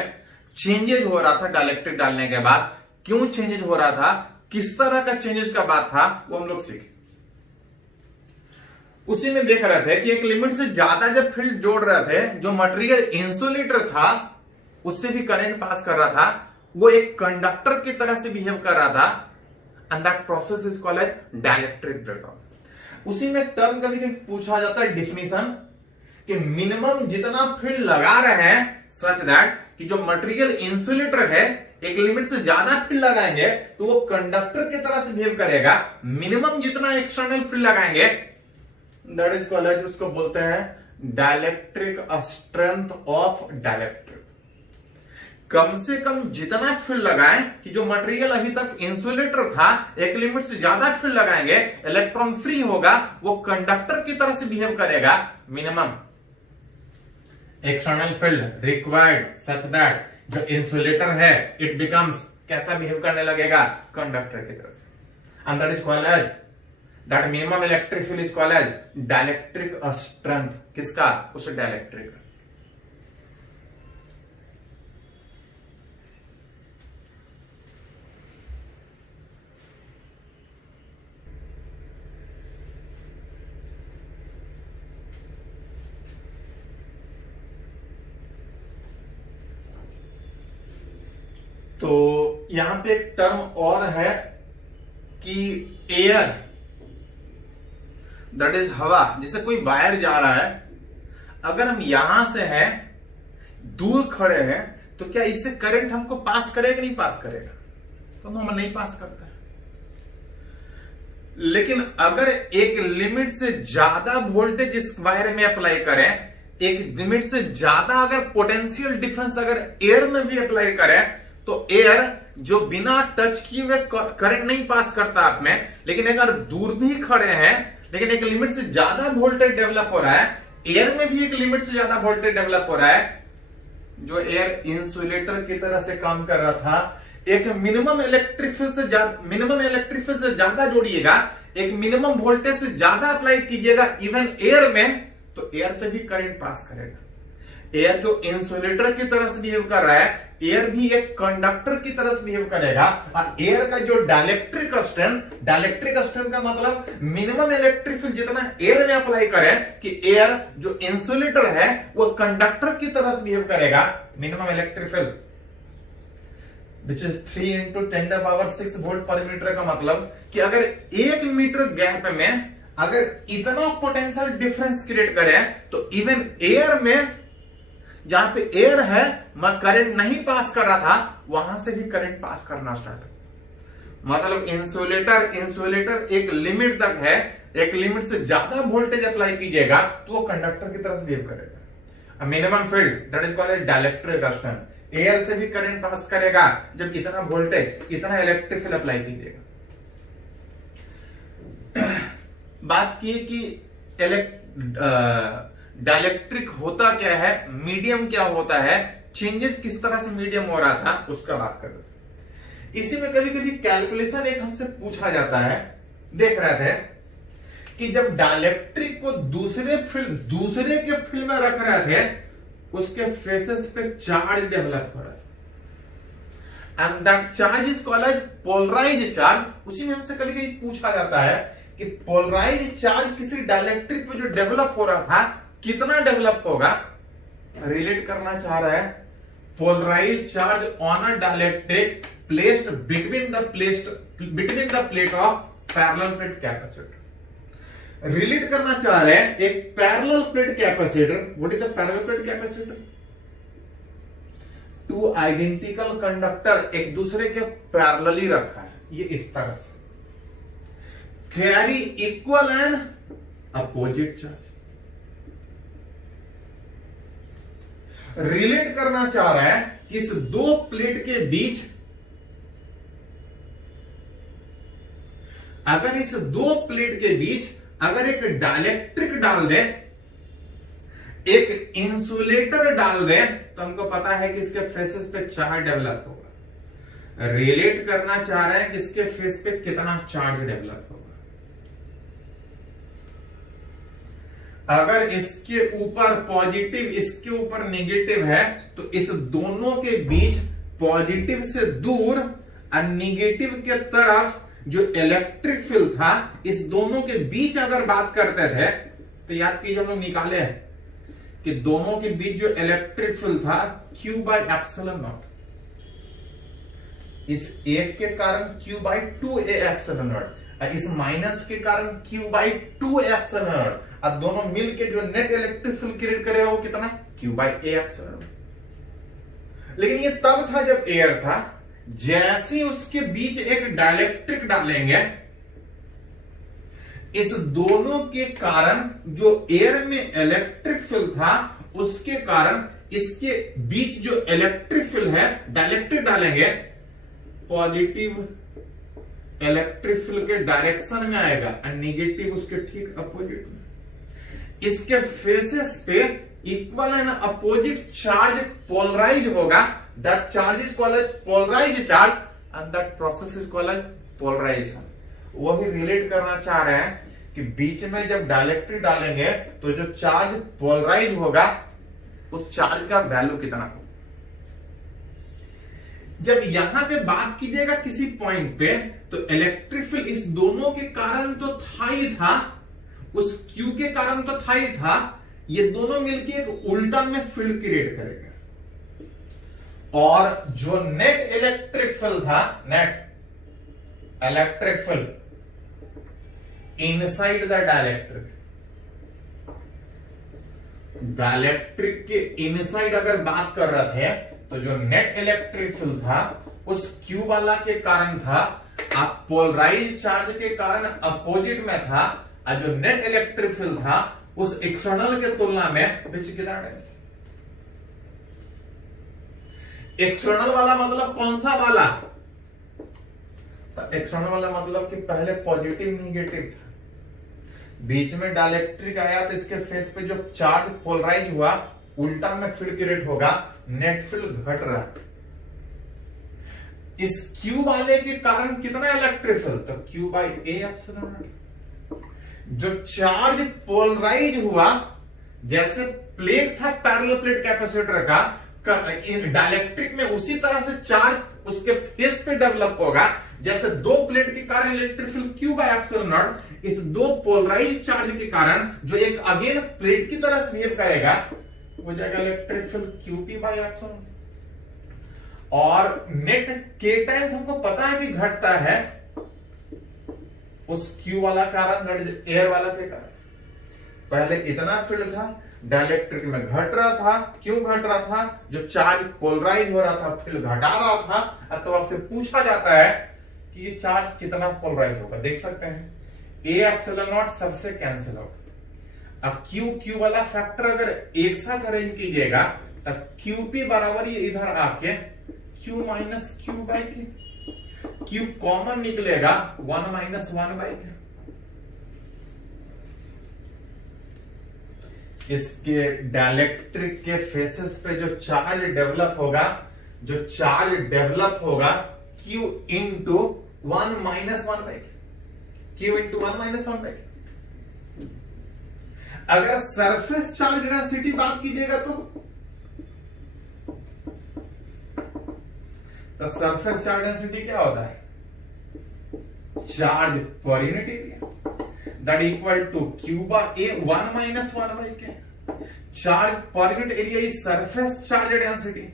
चेंजेज हो रहा था डाइलेक्ट्रिक डालने के बाद। क्यों चेंजेज हो रहा था, किस तरह का चेंजेस का बात था, वो हम लोग सीखे। उसी में देख रहे थे कि एक लिमिट से ज्यादा जब फील्ड जोड़ रहे थे, जो मटेरियल इंसुलेटर था उससे भी करंट पास कर रहा था, वो एक कंडक्टर की तरह से बिहेव कर रहा था, and that process is called as dielectric breakdown. उसी में टर्म कभी कभी पूछा जाता है डिफिनीशन कि मिनिमम जितना फील्ड लगा रहे हैं सच दैट कि जो मटेरियल इंसुलेटर है एक लिमिट से ज्यादा फील्ड लगाएंगे तो वो कंडक्टर की तरह से बिहेव करेगा, मिनिमम जितना एक्सटर्नल फील्ड लगाएंगे दैट इज कॉल्ड एज, उसको बोलते हैं डाइलेक्ट्रिक स्ट्रेंथ ऑफ डाइलेक्ट्रिक। कम से कम जितना फील्ड लगाएं कि जो मटेरियल अभी तक इंसुलेटर था एक लिमिट से ज्यादा फील्ड लगाएंगे, इलेक्ट्रॉन फ्री होगा, वो कंडक्टर की तरह से बिहेव करेगा, minimum external field required such that जो इंसुलेटर है इट बिकम्स कैसा बिहेव करने लगेगा, कंडक्टर की तरह से, and that is called as that minimum electric field is called as dielectric strength. किसका? उस डाइलेक्ट्रिक। तो यहां पे एक टर्म और है कि एयर दैट इज हवा, जैसे कोई वायर जा रहा है, अगर हम यहां से हैं दूर खड़े हैं तो क्या इससे करंट हमको पास करेगा नहीं पास करेगा? तो हम नहीं पास करता है। लेकिन अगर एक लिमिट से ज्यादा वोल्टेज इस वायर में अप्लाई करें, एक लिमिट से ज्यादा अगर पोटेंशियल डिफरेंस अगर एयर में भी अप्लाई करें, तो एयर जो बिना टच किए हुए करंट नहीं पास करता आप में, लेकिन अगर दूर भी खड़े हैं लेकिन एक लिमिट से ज्यादा वोल्टेज डेवलप हो रहा है, एयर में भी एक लिमिट से ज्यादा वोल्टेज डेवलप हो रहा है, जो एयर इंसुलेटर की तरह से काम कर रहा था, एक मिनिमम इलेक्ट्रिक फील्ड से ज्यादा जोड़िएगा, एक मिनिमम वोल्टेज से ज्यादा अप्लाई कीजिएगा इवन एयर में, तो एयर से भी करंट पास करेगा। एयर जो इंसुलेटर की तरह से बिहेव कर रहा है, एयर भी एक कंडक्टर की तरह से बिहेव करेगा, और एयर का जो डाइलेक्ट्रिक स्ट्रेंथ का मतलब मिनिमम इलेक्ट्रिक फील्ड जितना एयर में अप्लाई करें कि एयर जो इंसुलेटर है वो कंडक्टर की तरह से बिहेव करेगा, minimum electric field which is 3 × 10⁻⁶ volt पर मीटर, का मतलब कि अगर 1 मीटर गैप में अगर इतना पोटेंशियल डिफरेंस क्रिएट करें तो इवन एयर में जहां पे एयर है मैं करंट नहीं पास कर रहा था, वहां से भी करंट पास करना स्टार्ट। मतलब इंसुलेटर एक लिमिट तक है, एक लिमिट से ज्यादा वोल्टेज अप्लाई कीजिएगा तो वो कंडक्टर की तरफ बिहेव करेगा। Minimum field that is called dielectric conductor. Air से भी करंट पास करेगा जब इतना वोल्टेज, इतना इलेक्ट्रिक फील्ड अप्लाई कीजिएगा। बात की कि डाइलेक्ट्रिक होता क्या है, मीडियम क्या होता है, चेंजेस किस तरह से मीडियम हो रहा था, उसका बात कर रहे थे। इसी में कभी कभी कैलकुलेशन एक हमसे पूछा जाता है। देख रहे थे कि जब डाइलेक्ट्रिक को दूसरे के फील्ड में रख रहे थे, उसके फेसेस पे चार्ज डेवलप हो रहा था and that charge is called as polarized charge. उसी में हमसे कभी कभी पूछा जाता है कि पोलराइज्ड चार्ज किसी डाइलेक्ट्रिक पे जो डेवलप हो रहा था कितना डेवलप होगा। रिलेट करना चाह रहा है polarized charge on a dielectric placed between the plate of parallel plate capacitor. Relate करना चाह रहे हैं एक parallel plate capacitor. What is the parallel plate capacitor? Two identical conductor एक दूसरे के पैरेलली रखा है, ये इस तरह से carry equal and opposite charge. Relate करना चाह रहा है कि इस दो प्लेट के बीच, अगर इस दो प्लेट के बीच अगर एक डाइलेक्ट्रिक डाल दे, एक इंसुलेटर डाल दे, तो हमको पता है कि इसके फेसेस पे चार्ज डेवलप होगा। रिलेट करना चाह रहे हैं कि इसके फेस पे कितना चार्ज डेवलप होगा। अगर इसके ऊपर पॉजिटिव, इसके ऊपर नेगेटिव है, तो इस दोनों के बीच पॉजिटिव से दूर और नेगेटिव के तरफ जो इलेक्ट्रिक फील्ड था, इस दोनों के बीच अगर बात करते थे, तो याद कीजिए हम लोग निकाले कि दोनों के बीच जो इलेक्ट्रिक फील्ड था Q बाई एप्सिलॉन नॉट, इस एक के कारण Q by 2a epsilon not, इस माइनस के कारण Q बाई 2 एप्सिलॉन नॉट, और दोनों मिलके जो नेट इलेक्ट्रिक फील्ड क्रिएट करेगा वो कितना? Q by a epsilon not. लेकिन ये तब था जब एयर था। जैसे उसके बीच एक डाइलेक्ट्रिक डालेंगे, इस दोनों के कारण जो एयर में इलेक्ट्रिक फील्ड था, उसके कारण इसके बीच जो इलेक्ट्रिक फील्ड है, डाइलेक्ट्रिक डालेंगे, पॉजिटिव इलेक्ट्रिक फील्ड के डायरेक्शन में आएगा और नेगेटिव उसके ठीक अपोजिट में। इसके फेसेस पे equal and opposite charge polarize होगा। That charge is called as polarized charge and that process is called as polarization। वही रिलेट करना चाह रहे हैं कि बीच में जब डाइलेक्ट्रिक डालेंगे तो जो चार्ज पोलराइज होगा, उस चार्ज का वैल्यू कितना होगा। जब यहां पे बात कीजिएगा किसी पॉइंट पे, तो इलेक्ट्रिक फील्ड इस दोनों के कारण तो था ही था, उस Q के कारण तो था ही था, ये दोनों मिलकर एक उल्टा में फील्ड क्रिएट करेगा। और जो नेट इलेक्ट्रिक फील्ड था, net electric field inside the dielectric के इनसाइड अगर बात कर रहे थे, तो जो नेट इलेक्ट्रिक फील्ड था उस Q वाला के कारण था, आप पोलराइज चार्ज के कारण अपोजिट में था, और जो नेट इलेक्ट्रिक फील्ड था उस एक्सटर्नल के तुलना में बीच कितना डिस्टेंस। एक्सटर्नल वाला मतलब कौन सा वाला? तो एक्सटर्नल वाला मतलब कि पहले पॉजिटिव नेगेटिव था, बीच में डाइलेक्ट्रिक आया तो इसके फेस पे जो चार्ज पोलराइज हुआ, उल्टा में फील्ड क्रिएट होगा, नेट फील्ड घट रहा है। इस Q वाले के कारण कितना इलेक्ट्रिक फील्ड? तो Q by a epsilon not. जो चार्ज पोलराइज हुआ, जैसे प्लेट था पैरेलल प्लेट कैपेसिटर का, डाइलेक्ट्रिक में उसी तरह से चार्ज उसके फेस पे डेवलप होगा। जैसे दो प्लेट के कारण electric field Q by epsilon not, इस दो पोलराइज चार्ज के कारण जो एक अगेन प्लेट की तरह से बिहेव करेगा, वो जाएगा electric field QP by epsilon. और नेट के टाइम्स हमको पता है कि घटता है उस Q वाला कारण, दैट इज एयर वाला के कारण। पहले इतना फील्ड था, डाइलेक्ट्रिक में घट रहा था। क्यों घट रहा था? जो चार्ज पोलराइज हो रहा था फील्ड घटा रहा था। अथवा आपसे पूछा जाता है कि ये चार्ज कितना पोलराइज होगा, देख सकते हैं ए एप्सिलॉन नॉट सबसे कैंसिल आउट। अब क्यू वाला फैक्टर अगर एक साथ अरेंज कीजिएगा तब क्यूपी बराबर ये इधर आके Q minus Q by Q common निकलेगा 1 माइनस 1 बाई क्यू। इसके डाइलेक्ट्रिक के फेसेस पे जो चार्ज डेवलप होगा Q into 1 minus 1 by Q into 1 minus 1 by Q. अगर सरफेस चार्ज डेंसिटी बात कीजिएगा तो सरफेस चार्ज डेंसिटी क्या होता है? Charge per unit area that equal to Q by A 1 minus 1 by K. Charge per unit area is surface charge density.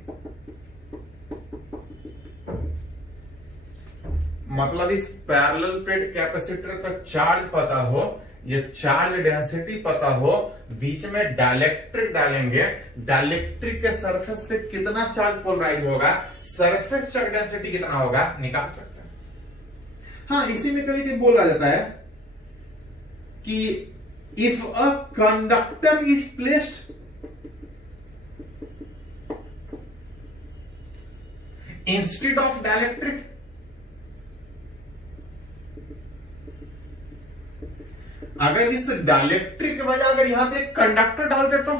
मतलब इस पैरेलल प्लेट कैपेसिटर का चार्ज पता हो, ये चार्ज डेंसिटी पता हो, बीच में डाइलेक्ट्रिक डालेंगे, डाइलेक्ट्रिक के सरफेस पे कितना चार्ज पोलराइज होगा, सरफेस चार्ज डेंसिटी कितना होगा, निकाल सकते हैं। हाँ, इसी में कभी कभी बोला जाता है कि if a conductor is placed instead of dielectric, अगर इस डाइलेक्ट्रिक के बजाय अगर यहां पे एक कंडक्टर डाल देता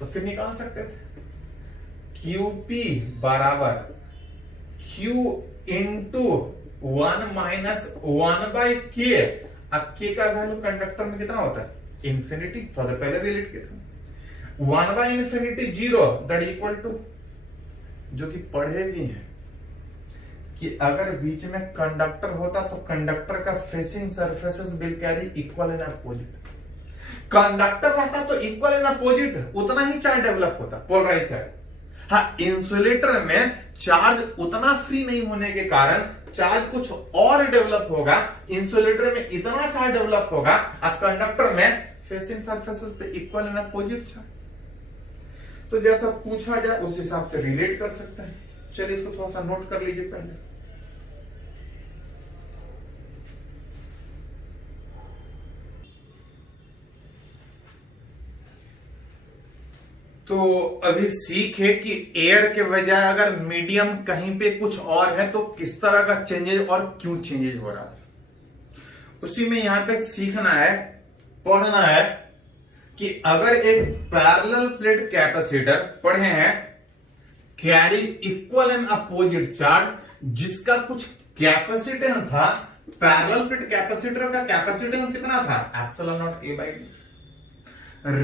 तो फिर निकाल सकते थे क्यूपी बराबर क्यू इंटू 1 माइनस 1 बाई के। अब के का वैल्यू कंडक्टर में कितना होता है? इंफिनिटी। तो पहले रिलेट किया था 1 by infinity 0 that equal to, जो कि पढ़े भी हैं कि अगर बीच में कंडक्टर होता तो कंडक्टर का facing surfaces will carry equal and opposite. Conductor रहता तो इक्वल एंड अपोजिट उतना ही चार्ज डेवलप होता, पोलराइज चार्ज। हाँ, इंसुलेटर में चार्ज उतना फ्री नहीं होने के कारण चार्ज कुछ और डेवलप होगा। इंसुलेटर में इतना चार्ज डेवलप होगा और कंडक्टर में फेसिंग सरफेसेस पे इक्वल एंड अपोजिट चार्ज। तो जैसा पूछा जाए उस हिसाब से रिलेट कर सकते हैं। चलिए इसको थोड़ा सा नोट कर लीजिए पहले। तो अभी सीख है कि एयर के बजाय अगर मीडियम कहीं पे कुछ और है तो किस तरह का चेंजेज और क्यों चेंजेज हो रहा है, उसी में यहां पे सीखना है, पढ़ना है कि अगर एक पैरेलल प्लेट कैपेसिटर पढ़े हैं carry equal and opposite charge, जिसका कुछ कैपेसिटेंस था, पैरेलल प्लेट कैपेसिटर का कैपेसिटेंस कितना था? Epsilon not a by D.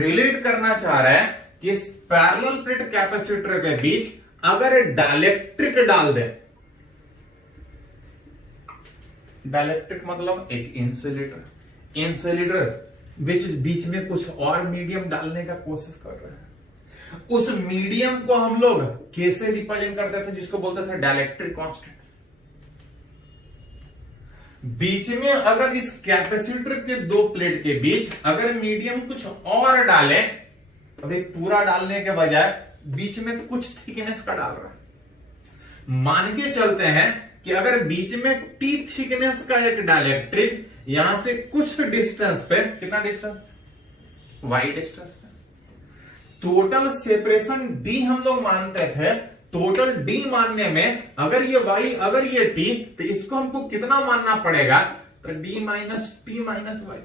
Relate करना चाह रहा है कि इस पैरेलल प्लेट कैपेसिटर के बीच अगर डाइलेक्ट्रिक डाल दे, डाइलेक्ट्रिक मतलब एक इंसुलेटर बीच में कुछ और मीडियम डालने का कोशिश कर रहे हैं। उस मीडियम को हम लोग कैसे रिप्रेजेंट करते थे? जिसको बोलते थे डाइलेक्ट्रिक कांस्टेंट। बीच में अगर इस कैपेसिटर के दो प्लेट के बीच अगर मीडियम कुछ और डालें, अभी पूरा डालने के बजाय बीच में कुछ थिकनेस का डाल रहा है। मान के चलते हैं कि अगर बीच में टी थिकनेस का एक डाइलेक्ट्रिक यहां से कुछ डिस्टेंस पे, कितना डिस्टेंस? वाई डिस्टेंस पे टोटल सेपरेशन डी हम लोग मानते थे। टोटल डी मानने में अगर ये वाई अगर ये टी, तो इसको हमको कितना मानना पड़ेगा? तो d minus t minus y.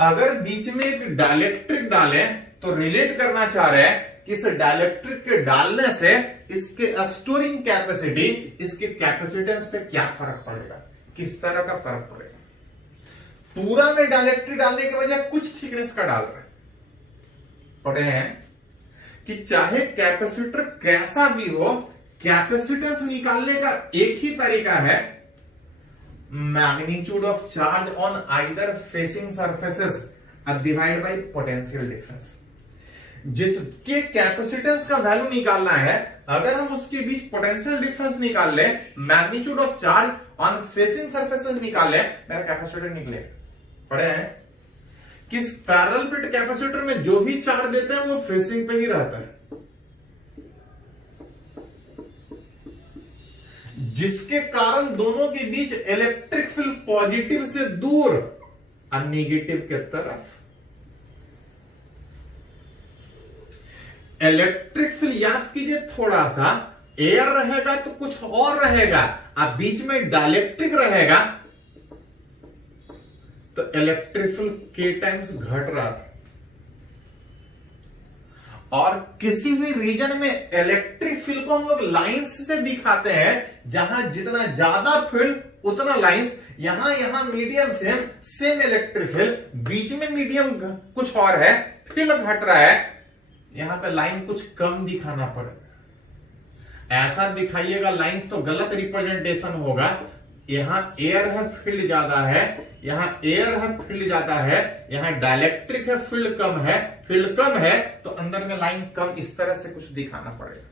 अगर बीच में एक डाइलेक्ट्रिक डालें तो रिलेट करना चाह रहे हैं कि इस डाइलेक्ट्रिक के डालने से इसके स्टोरिंग कैपेसिटी, इसके कैपेसिटेंस पे क्या फर्क पड़ेगा, किस तरह का फर्क पड़ेगा। पूरा में डाइलेक्ट्रिक डालने के बजाय कुछ थिकनेस का डाल रहे हैं। पढ़े हैं कि चाहे कैपेसिटर कैसा भी हो, कैपेसिटेंस निकालने का एक ही तरीका है, magnitude of charge on either facing surfaces divide by potential difference. जिसके कैपेसिटेंस का वैल्यू निकालना है, अगर हम उसके बीच पोटेंशियल डिफरेंस निकाल लें, magnitude of charge on facing surfaces निकाल लें, मेरा कैपेसिटर निकले। पढ़े हैं कि इस पैरेलल प्लेट कैपेसिटर में जो भी चार्ज देते हैं वो फेसिंग पे ही रहता है, जिसके कारण दोनों के बीच इलेक्ट्रिक फील्ड पॉजिटिव से दूर और नेगेटिव के तरफ। इलेक्ट्रिक फील्ड याद कीजिए थोड़ा सा, एयर रहेगा तो कुछ और रहेगा, अब बीच में डाइलेक्ट्रिक रहेगा तो इलेक्ट्रिक फील्ड के टाइम्स घट रहा था। और किसी भी रीजन में इलेक्ट्रिक फील्ड को हम लोग लाइंस से दिखाते हैं, जहां जितना ज्यादा फील्ड उतना लाइंस, यहां मीडियम सेम इलेक्ट्रिक फील्ड, बीच में मीडियम कुछ और है, फील्ड घट रहा है, यहां पे लाइन कुछ कम दिखाना पड़ेगा। ऐसा दिखाइएगा लाइंस तो गलत रिप्रेजेंटेशन होगा। यहां एयर है फील्ड ज्यादा है, यहां एयर है फील्ड ज्यादा है, यहां डाइलेक्ट्रिक है फील्ड कम है, फील्ड कम है तो अंदर में लाइन कम, इस तरह से कुछ दिखाना पड़ेगा।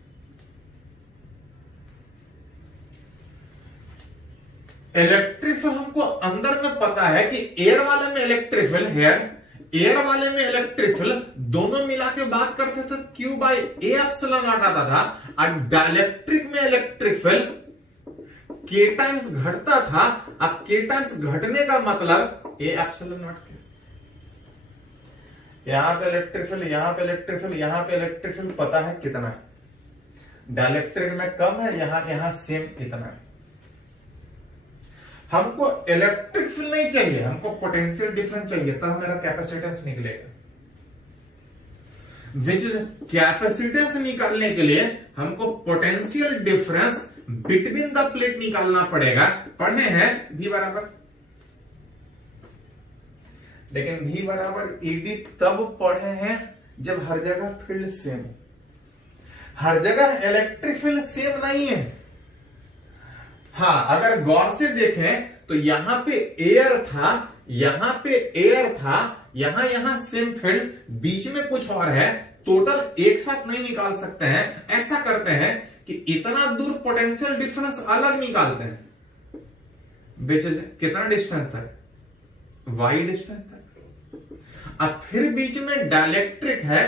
इलेक्ट्रिक फील्ड हमको अंदर में पता है कि एयर वाले में इलेक्ट्रिक फील्ड है, एयर वाले में इलेक्ट्रिक फील्ड, दोनों मिला के बात करते थे Q by A epsilon not आता था, और डाइलेक्ट्रिक में इलेक्ट्रिक फील्ड K टाइम्स घटता था। अब K टाइम्स घटने का मतलब ए एप्सिलॉन नॉट, यहां पे इलेक्ट्रिक फील्ड, यहां पे इलेक्ट्रिक फील्ड, यहां पे इलेक्ट्रिक फील्ड पता है कितना है, डाइलेक्ट्रिक में कम है, यहां सेम इतना है। हमको इलेक्ट्रिक फील्ड नहीं चाहिए, हमको पोटेंशियल डिफरेंस चाहिए, तब मेरा कैपेसिटेंस निकलेगा। विच इज कैपेसिटेंस निकालने के लिए हमको potential difference between the plate निकालना पड़ेगा। पढ़े हैं V बराबर, लेकिन V बराबर ईडी तब पढ़े हैं जब हर जगह फील्ड सेम, हर जगह इलेक्ट्रिक फील्ड सेम नहीं है। हाँ, अगर गौर से देखें तो यहां पे एयर था, यहां पे एयर था, यहां सेम फील्ड, बीच में कुछ और है, टोटल एक साथ नहीं निकाल सकते हैं। ऐसा करते हैं कि इतना दूर पोटेंशियल डिफरेंस अलग निकालते हैं, विच इज कितना डिस्टेंस तक, y डिस्टेंस तक। अब फिर बीच में डाइलेक्ट्रिक है,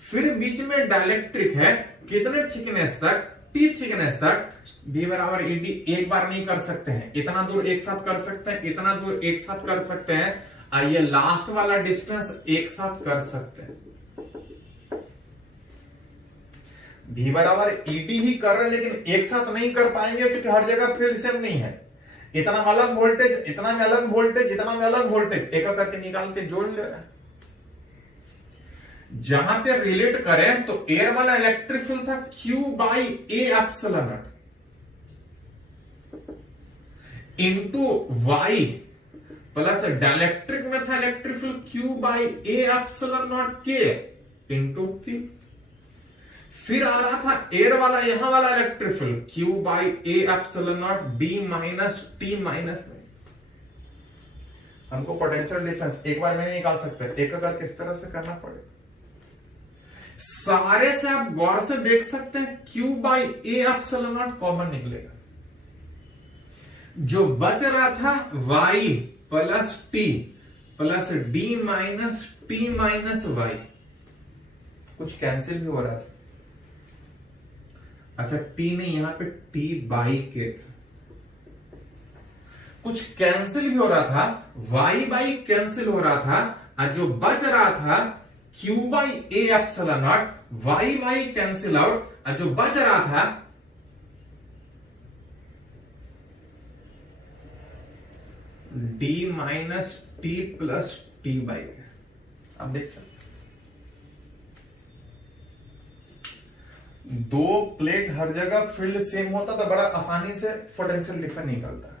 फिर बीच में डाइलेक्ट्रिक है, कितने थिकनेस तक, T थिकनेस तक। V बराबर ईडी एक बार नहीं कर सकते हैं, इतना दूर एक साथ कर सकते हैं, इतना दूर एक साथ कर सकते हैं, आइए लास्ट वाला डिस्टेंस एक साथ कर सकते हैं। V बराबर ईडी ही कर रहे हैं, लेकिन एक साथ नहीं कर पाएंगे क्योंकि हर जगह फील्ड सेम नहीं है। इतना में अलग वोल्टेज, इतना में अलग वोल्टेज, इतना में अलग वोल्टेज, एक एक करके निकाल के जोड़ ले रहे हैं। जहां पे रिलेट करें तो एयर वाला इलेक्ट्रिक फील्ड था Q by A epsilon not into Y, plus dielectric में था electric field Q by A epsilon not K into T। फिर आ रहा था एयर वाला, यहां वाला electric field Q by A epsilon not D minus T minus में। हमको पोटेंशियल डिफरेंस एक बार में नहीं निकाल सकते, एक अगर किस तरह से करना पड़ेगा। सारे से आप गौर से देख सकते हैं Q by A epsilon not common निकलेगा, जो बच रहा था Y plus T plus D minus T minus Y, कुछ कैंसिल भी हो रहा था। अच्छा T नहीं, यहां पे T बाई के था, कुछ कैंसिल भी हो रहा था, Y बाई कैंसिल हो रहा था, और जो बच रहा था Q by A epsilon not, Y cancel out, और जो बच रहा था D minus T plus T by. आप देख सकते दो प्लेट हर जगह फील्ड सेम होता तो बड़ा आसानी से पोटेंशियल डिफरेंस निकलता है।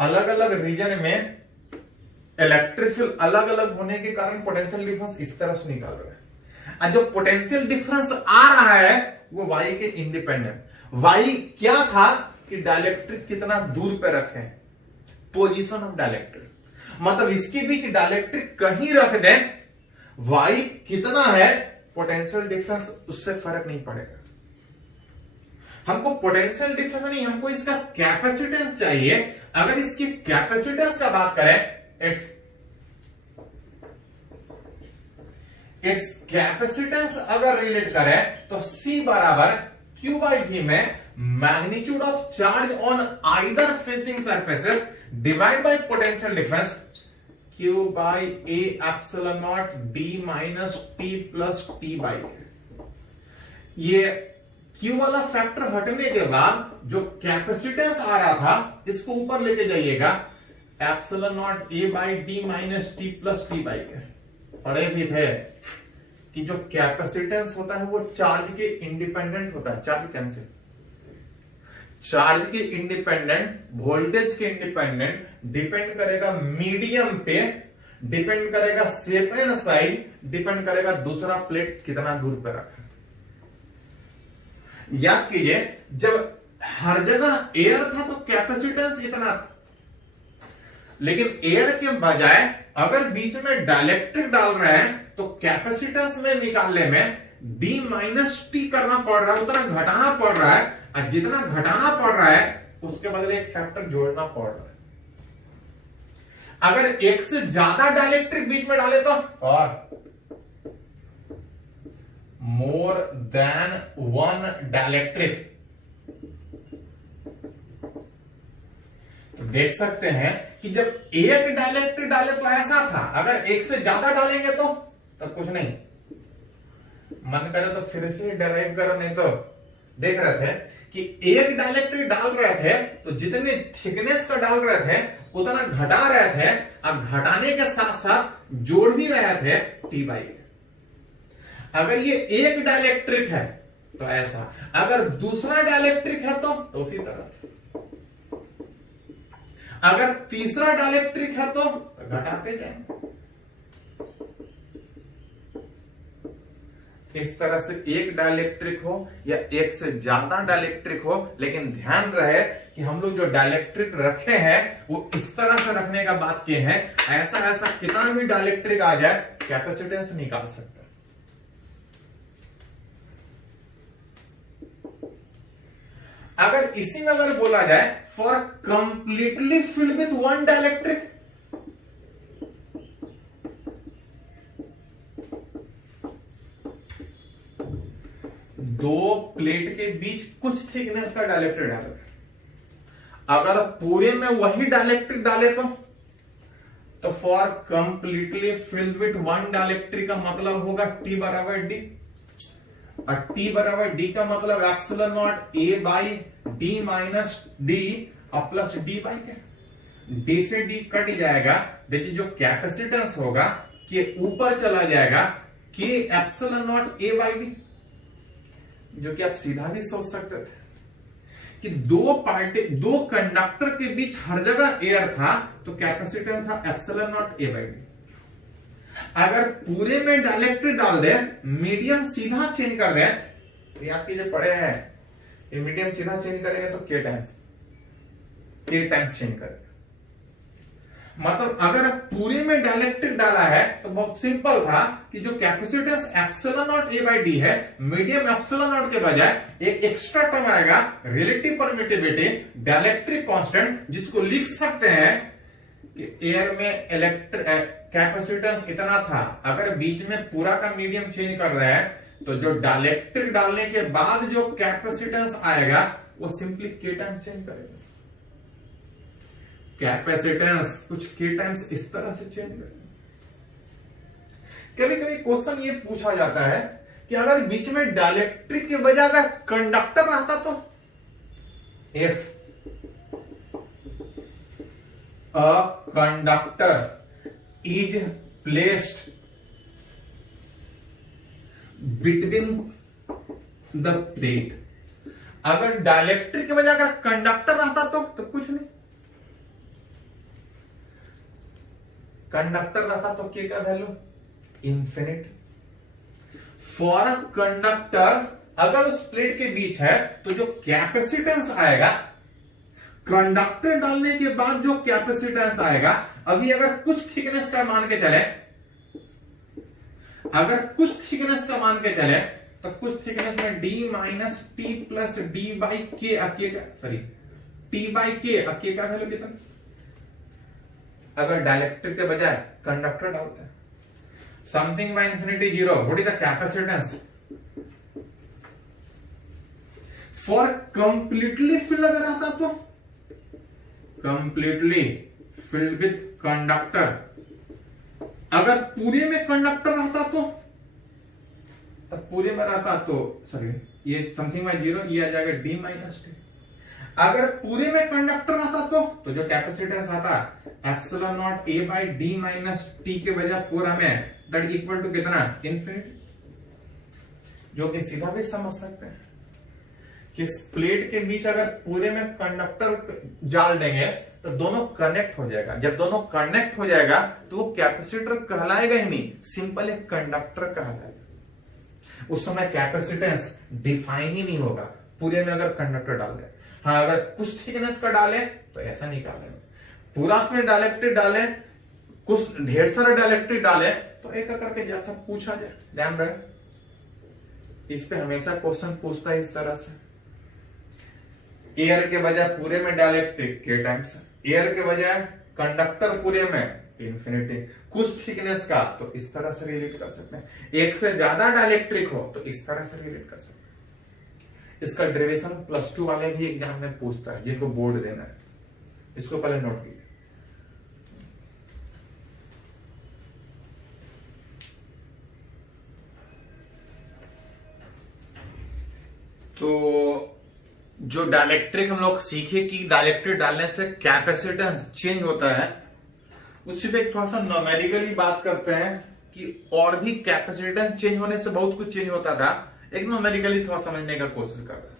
अलग अलग रीजन में इलेक्ट्रिक फील्ड अलग अलग होने के कारण पोटेंशियल डिफरेंस इस तरह से निकल रहा है। और जो पोटेंशियल डिफरेंस आ रहा है वो Y के इंडिपेंडेंट। Y क्या था कि डाइलेक्ट्रिक कितना दूर पे रखे, पोजीशन ऑफ डाइलेक्ट्रिक, मतलब इसके बीच डाइलेक्ट्रिक कहीं रख दें, Y कितना है पोटेंशियल डिफरेंस उससे फर्क नहीं पड़ेगा। हमको पोटेंशियल डिफरेंस नहीं, हमको इसका कैपेसिटेंस चाहिए। अगर इसकी कैपेसिटेंस का बात करें, इट्स इट्स कैपेसिटेंस अगर रिलेट करें तो C बराबर Q बाई V में magnitude of charge on either facing surfaces divide by potential difference Q by A epsilon not D minus T plus T by. ये Q वाला फैक्टर हटने के बाद जो कैपेसिटेंस आ रहा था इसको ऊपर लेके जाइएगा, epsilon not A by D minus T plus T by. पढ़े भी थे कि जो कैपेसिटेंस होता है वो चार्ज के इंडिपेंडेंट होता है, चार्ज कैंसिल, चार्ज के इंडिपेंडेंट, वोल्टेज के इंडिपेंडेंट, डिपेंड करेगा मीडियम पे, डिपेंड करेगा शेप एंड साइज, डिपेंड करेगा दूसरा प्लेट कितना दूर पे रखा। याद कीजिए जब हर जगह एयर था तो कैपेसिटेंस इतना था, लेकिन एयर के बजाय अगर बीच में डाइलेक्ट्रिक डाल रहे हैं तो कैपेसिटेंस में निकालने में D माइनस टी करना पड़ रहा है, उतना घटाना पड़ रहा है, और जितना घटाना पड़ रहा है उसके बदले एक फैक्टर जोड़ना पड़ रहा है। अगर एक से ज्यादा डाइलेक्ट्रिक बीच में डाले तो और मोर देन वन डाइलेक्ट्रिक, तो देख सकते हैं कि जब एक डाइलेक्ट्रिक डाले तो ऐसा था, अगर एक से ज्यादा डालेंगे तो तब कुछ नहीं, मन करे तो फिर से डेराइव करो, नहीं तो देख रहे थे कि एक डाइलेक्ट्रिक डाल रहे थे तो जितने थिकनेस का डाल रहे थे उतना घटा रहे थे, अब घटाने के साथ साथ जोड़ भी रहे थे T बाई। अगर ये एक डाइलेक्ट्रिक है तो ऐसा, अगर दूसरा डाइलेक्ट्रिक है तो उसी तरह से, अगर तीसरा डाइलेक्ट्रिक है तो घटाते जाएंगे। इस तरह से एक डाइलेक्ट्रिक हो या एक से ज्यादा डाइलेक्ट्रिक हो, लेकिन ध्यान रहे कि हम लोग जो डाइलेक्ट्रिक रखे हैं वो इस तरह से रखने का बात किए हैं, ऐसा ऐसा कितना भी डाइलेक्ट्रिक आ जाए कैपेसिटेंस निकाल सकता है। अगर इसी में अगर बोला जाए for completely filled with one dielectric, दो प्लेट के बीच कुछ थिकनेस का डाइलेक्ट्रिक डाले, अगर पूरे में वही डाइलेक्ट्रिक डाले तो for completely filled with one dielectric का मतलब होगा T बराबर D, और T बराबर D का मतलब epsilon not A by D minus D और प्लस D बाई के, D से D कट जाएगा, देखिए जो कैपेसिटेंस होगा कि ऊपर चला जाएगा कि epsilon not A by D, जो कि आप सीधा भी सोच सकते थे कि दो कंडक्टर के बीच हर जगह एयर था तो कैपेसिटेंस था epsilon not A by D। अगर पूरे में डाइलेक्ट्रिक डाल दे, मीडियम सीधा चेंज कर दे, ये आपके जो पढ़े हैं ये मीडियम सीधा चेंज करेंगे तो K टाइम्स चेंज करेगा। मतलब अगर पूरे में डाइलेक्ट्रिक डाला है तो बहुत सिंपल था कि जो capacitance epsilon not A by D है, मीडियम एप्सिलॉन नॉट के बजाय एक एक्स्ट्रा टर्म आएगा रिलेटिव परमिटिविटी डाइलेक्ट्रिक कांस्टेंट, जिसको लिख सकते हैं कि एयर में कैपेसिटेंस इतना था, अगर बीच में पूरा का मीडियम चेंज कर रहे हैं तो जो डाइलेक्ट्रिक डालने के बाद जो कैपेसिटेंस आएगा वो सिंपली K टाइम्स चेंज करेगा। कैपेसिटेंस कुछ K टाइम्स इस तरह से चेंज करेगा। कभी कभी क्वेश्चन ये पूछा जाता है कि अगर बीच में डाइलेक्ट्रिक के बजाय अगर कंडक्टर रहता तो F, a conductor is placed between the plate, अगर डाइलेक्ट्रिक के बजाय अगर कंडक्टर रहता तो कुछ नहीं, कंडक्टर रहता तो K का value infinite. For a conductor अगर उस प्लेट के बीच है तो जो कैपेसिटेंस आएगा, कंडक्टर डालने के बाद जो कैपेसिटेंस आएगा, अभी अगर कुछ थिकनेस का मान के चले, अगर कुछ थिकनेस का मान के चले तो कुछ थिकनेस में D minus T plus D by के, T बाई के, K का वैल्यू कितना, अगर डाइलेक्ट्रिक के बजाय कंडक्टर डालते हैं something bye infinity zero, what is the capacitance for completely filled अगर आता तो कंप्लीटली फिल्ड विथ कंडक्टर, अगर पूरे में कंडक्टर रहता तो तब पूरे में रहता तो सॉरी ये समथिंग बाय जीरो, ये आ जाएगा डी माइनस टी। अगर पूरे में कंडक्टर रहता तो जो कैपेसिटेंस आता epsilon not a by D minus T के बजाय पूरा में दैट इक्वल टू कितना इनफिनिटी, जो कि सीधा भी समझ सकते हैं कि इस प्लेट के बीच अगर पूरे में कंडक्टर डाल देंगे तो दोनों कनेक्ट हो जाएगा। जब दोनों कनेक्ट हो जाएगा तो वो कैपेसिटर कहलाएगा ही नहीं, सिंपल एक कंडक्टर कहलाएगा। उस समय कैपेसिटेंस डिफाइन ही नहीं होगा पूरे में अगर कंडक्टर डाल दे। हाँ, अगर कुछ थिकनेस का डाले तो ऐसा निकालेंगे, पूरा में डायलेक्ट्रिक डाले, कुछ ढेर सारा डायलेक्ट्रिक डाले तो एक करके जैसा पूछा जाए। ध्यान रहे, इस पे हमेशा क्वेश्चन पूछता है इस तरह से, एयर के बजाय पूरे में डायलेक्ट्रिक के टाइम्स, एयर के बजाय कंडक्टर पूरे में इंफिनिटी, कुछ थिकनेस का तो इस तरह से रिलेट कर सकते हैं, एक से ज्यादा डायलेक्ट्रिक हो तो इस तरह से रिलेट कर सकते हैं। इसका डेरिवेशन +2 वाले भी एग्जाम में पूछता है जिनको बोर्ड देना है, इसको पहले नोट कीजिए। तो जो डायलेक्ट्रिक हम लोग सीखे कि डायलेक्ट्रिक डालने से कैपेसिटेंस चेंज होता है, उसी पे थोड़ा सा न्यूमेरिकली बात करते हैं कि और भी कैपेसिटेंस चेंज होने से बहुत कुछ चेंज होता था। एक न्यूमेरिकली थोड़ा समझने का कोशिश कर रहे हैं।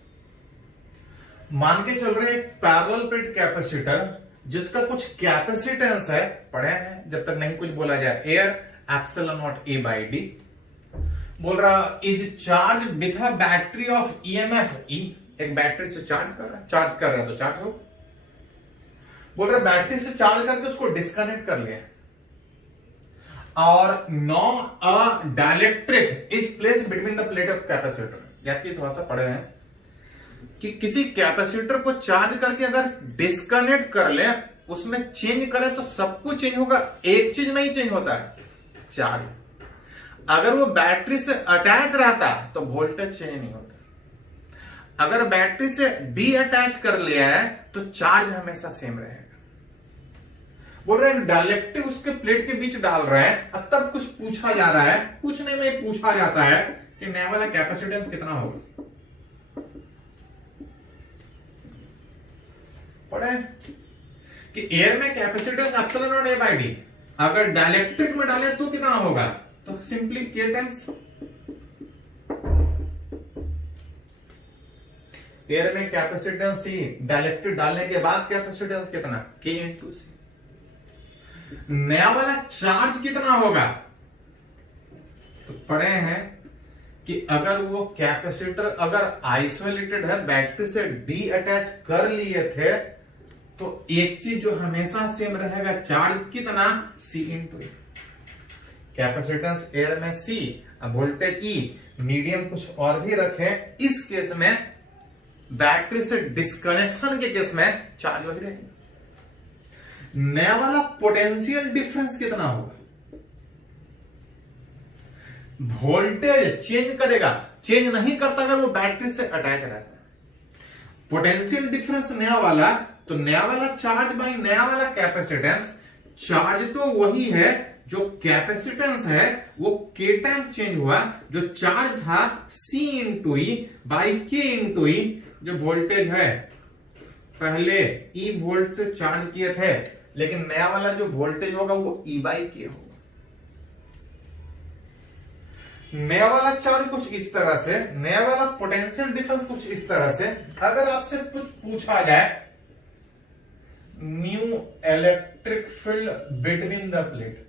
मान के चल रहे एक पैरेलल प्लेट कैपेसिटर जिसका कुछ कैपेसिटेंस है, पढ़े हैं जब तक नहीं कुछ बोला जाए, air epsilon not a by D, बोल रहा is charge with a battery of EMF ई, एक बैटरी से चार्ज कर रहा है तो चार्ज हो, बोल रहा बैटरी से चार्ज करके उसको डिस्कनेक्ट कर लिया, और now a dielectric is placed between the plate of capacitor. या थोड़ा सा पढ़े हैं कि किसी कैपेसिटर को चार्ज करके अगर डिस्कनेक्ट कर ले, उसमें चेंज करे तो सब कुछ चेंज होगा, एक चीज नहीं चेंज होता है, चार्ज। अगर वो बैटरी से अटैच रहता तो वोल्टेज चेंज नहीं होता, अगर बैटरी से डी अटैच कर लिया है तो चार्ज हमेशा सेम रहेगा। बोल रहे हैं डायलेक्ट्रिक उसके प्लेट के बीच डाल रहे हैं, अब तब कुछ पूछा जा रहा है, पूछने में पूछा जाता है कि नया वाला कैपेसिटेंस कितना होगा। पढ़े कि एयर में capacitance epsilon not a by D, अगर डायलेक्ट्रिक में डाले तो कितना होगा, तो सिंपली के टाइम्स एयर में कैपेसिटेंस सी, डायलेक्ट्रिक डालने के बाद कैपेसिटेंस कितना, के इंटू सी। नया वाला चार्ज कितना होगा, तो पढ़े हैं कि अगर वो कैपेसिटर अगर आइसोलेटेड है, बैटरी से डी अटैच कर लिए थे, तो एक चीज जो हमेशा सेम रहेगा, चार्ज कितना, सी इंटू ए। कैपेसिटेंस एयर में सी, वोल्टेज ई, मीडियम कुछ और भी रखे, इस केस में बैटरी से डिस्कनेक्शन के केस में चार्ज वही रहेगा। नया वाला पोटेंशियल डिफरेंस कितना होगा, वोल्टेज चेंज करेगा, चेंज नहीं करता अगर वो बैटरी से अटैच रहता है। पोटेंशियल डिफरेंस नया वाला, तो नया वाला चार्ज बाई नया वाला कैपेसिटेंस, चार्ज तो वही है, जो कैपेसिटेंस है वो के टाइम्स चेंज हुआ, जो चार्ज था सी into E by K into ई, जो वोल्टेज है पहले ई वोल्ट से चार्ज किए थे, लेकिन नया वाला जो वोल्टेज होगा वो ई बाई के होगा। नया वाला चार्ज कुछ इस तरह से, नया वाला पोटेंशियल डिफरेंस कुछ इस तरह से। अगर आपसे कुछ पूछा जाए new electric field between the plate,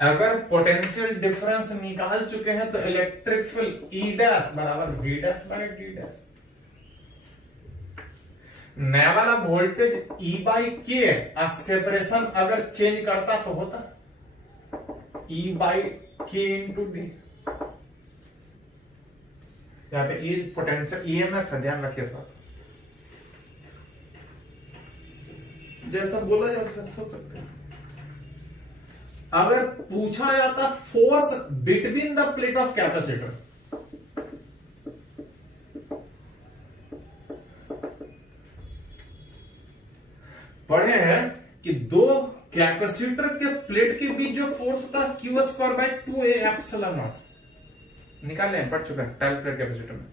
अगर पोटेंशियल डिफरेंस निकाल चुके हैं तो इलेक्ट्रिक फील्ड ई डैश बराबर V dash by D dash. नया वाला voltage E by K separation अगर चेंज करता तो होता E by K into D. यहां पे ई पोटेंशियल ईएमएफ है, ध्यान रखिए थोड़ा सा। जैसा बोला जाए वैसा सोच सकते हैं। अगर पूछा जाता force between the plate of capacitor, पढ़े हैं कि दो कैपेसिटर के प्लेट के बीच जो फोर्स होता है Q square by 2a epsilon not, निकाले हैं, पढ़ चुका है टाइल प्लेट कैपेसिटर में।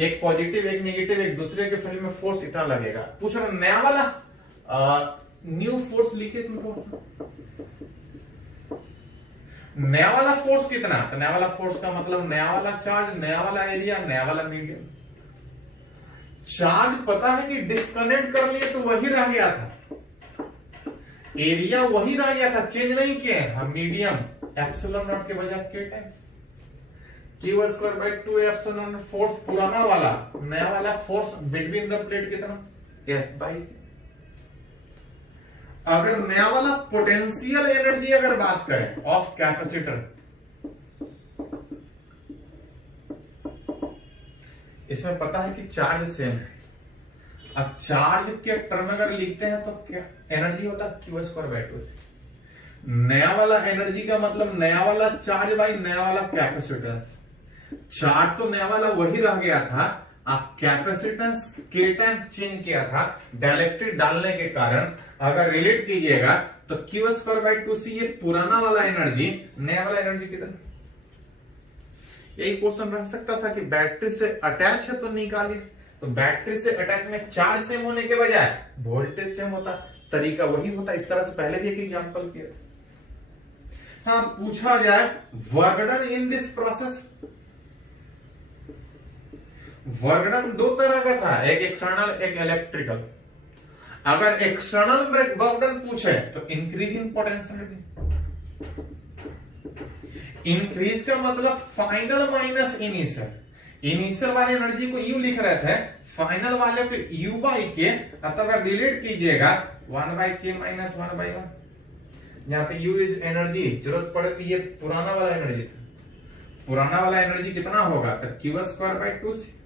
एक पॉजिटिव एक नेगेटिव एक दूसरे के फील्ड में फोर्स इतना लगेगा। पूछ रहा नया वाला न्यू फोर्स लिखे इसमें कौन सा, नया वाला फोर्स कितना, तो नया वाला फोर्स का मतलब नया वाला चार्ज, नया वाला एरिया, नया वाला मीडियम। चार्ज पता है कि डिस्कनेक्ट कर लिए तो वही रह गया था, एरिया वही रह गया था, चेंज नहीं किए हम, मीडियम एप्सिलॉन नॉट के बजाय के times Q square by 2 epsilon not. Force पुराना वाला, नया वाला फोर्स बिटवीन द प्लेट कितना, F बाई। अगर नया वाला पोटेंशियल एनर्जी अगर बात करें ऑफ कैपेसिटर, इसमें पता है कि चार्ज सेम है। अब चार्ज के टर्म अगर लिखते हैं तो क्या एनर्जी होता है क्यू स्क्वायर बाय 2। नया वाला एनर्जी का मतलब नया वाला चार्ज बाई नया वाला कैपेसिटेंस। चार्ज तो नया वाला वही रह गया था, आप कैपेसिटेंस के टाइम्स चेंज किया था डाइलेक्ट्रिक डालने के कारण। अगर रिलेट कीजिएगा तो क्यू स्क्वायर बाय 2 से ये पुराना वाला एनर्जी, नया वाला एनर्जी कितना। यही क्वेश्चन रह सकता था कि बैटरी से अटैच है तो निकालिए, तो बैटरी से अटैच में चार्ज सेम होने के बजाय वोल्टेज सेम होता, तरीका वही होता। इस तरह से पहले भी एक एग्जांपल किया। हाँ, पूछा जाए work done in this process, work done दो तरह का था, एक एक्सटर्नल एक इलेक्ट्रिकल। अगर एक्सटर्नल वर्क डन पूछे तो इंक्रीज इन पोटेंशियल, इंक्रीज का मतलब फाइनल माइनस इनिशियल। इनिशियल वाले एनर्जी को यू लिख रहे थे, फाइनल वाले को यू बाई के, अथवा रिलेट कीजिएगा 1 बाई के माइनस 1 बाई 1। यहाँ पे यू इज एनर्जी, जरूरत पड़े तो ये पुराना वाला एनर्जी था, पुराना वाला एनर्जी कितना होगा तो क्यू स्क्वायर बाय 2 सी।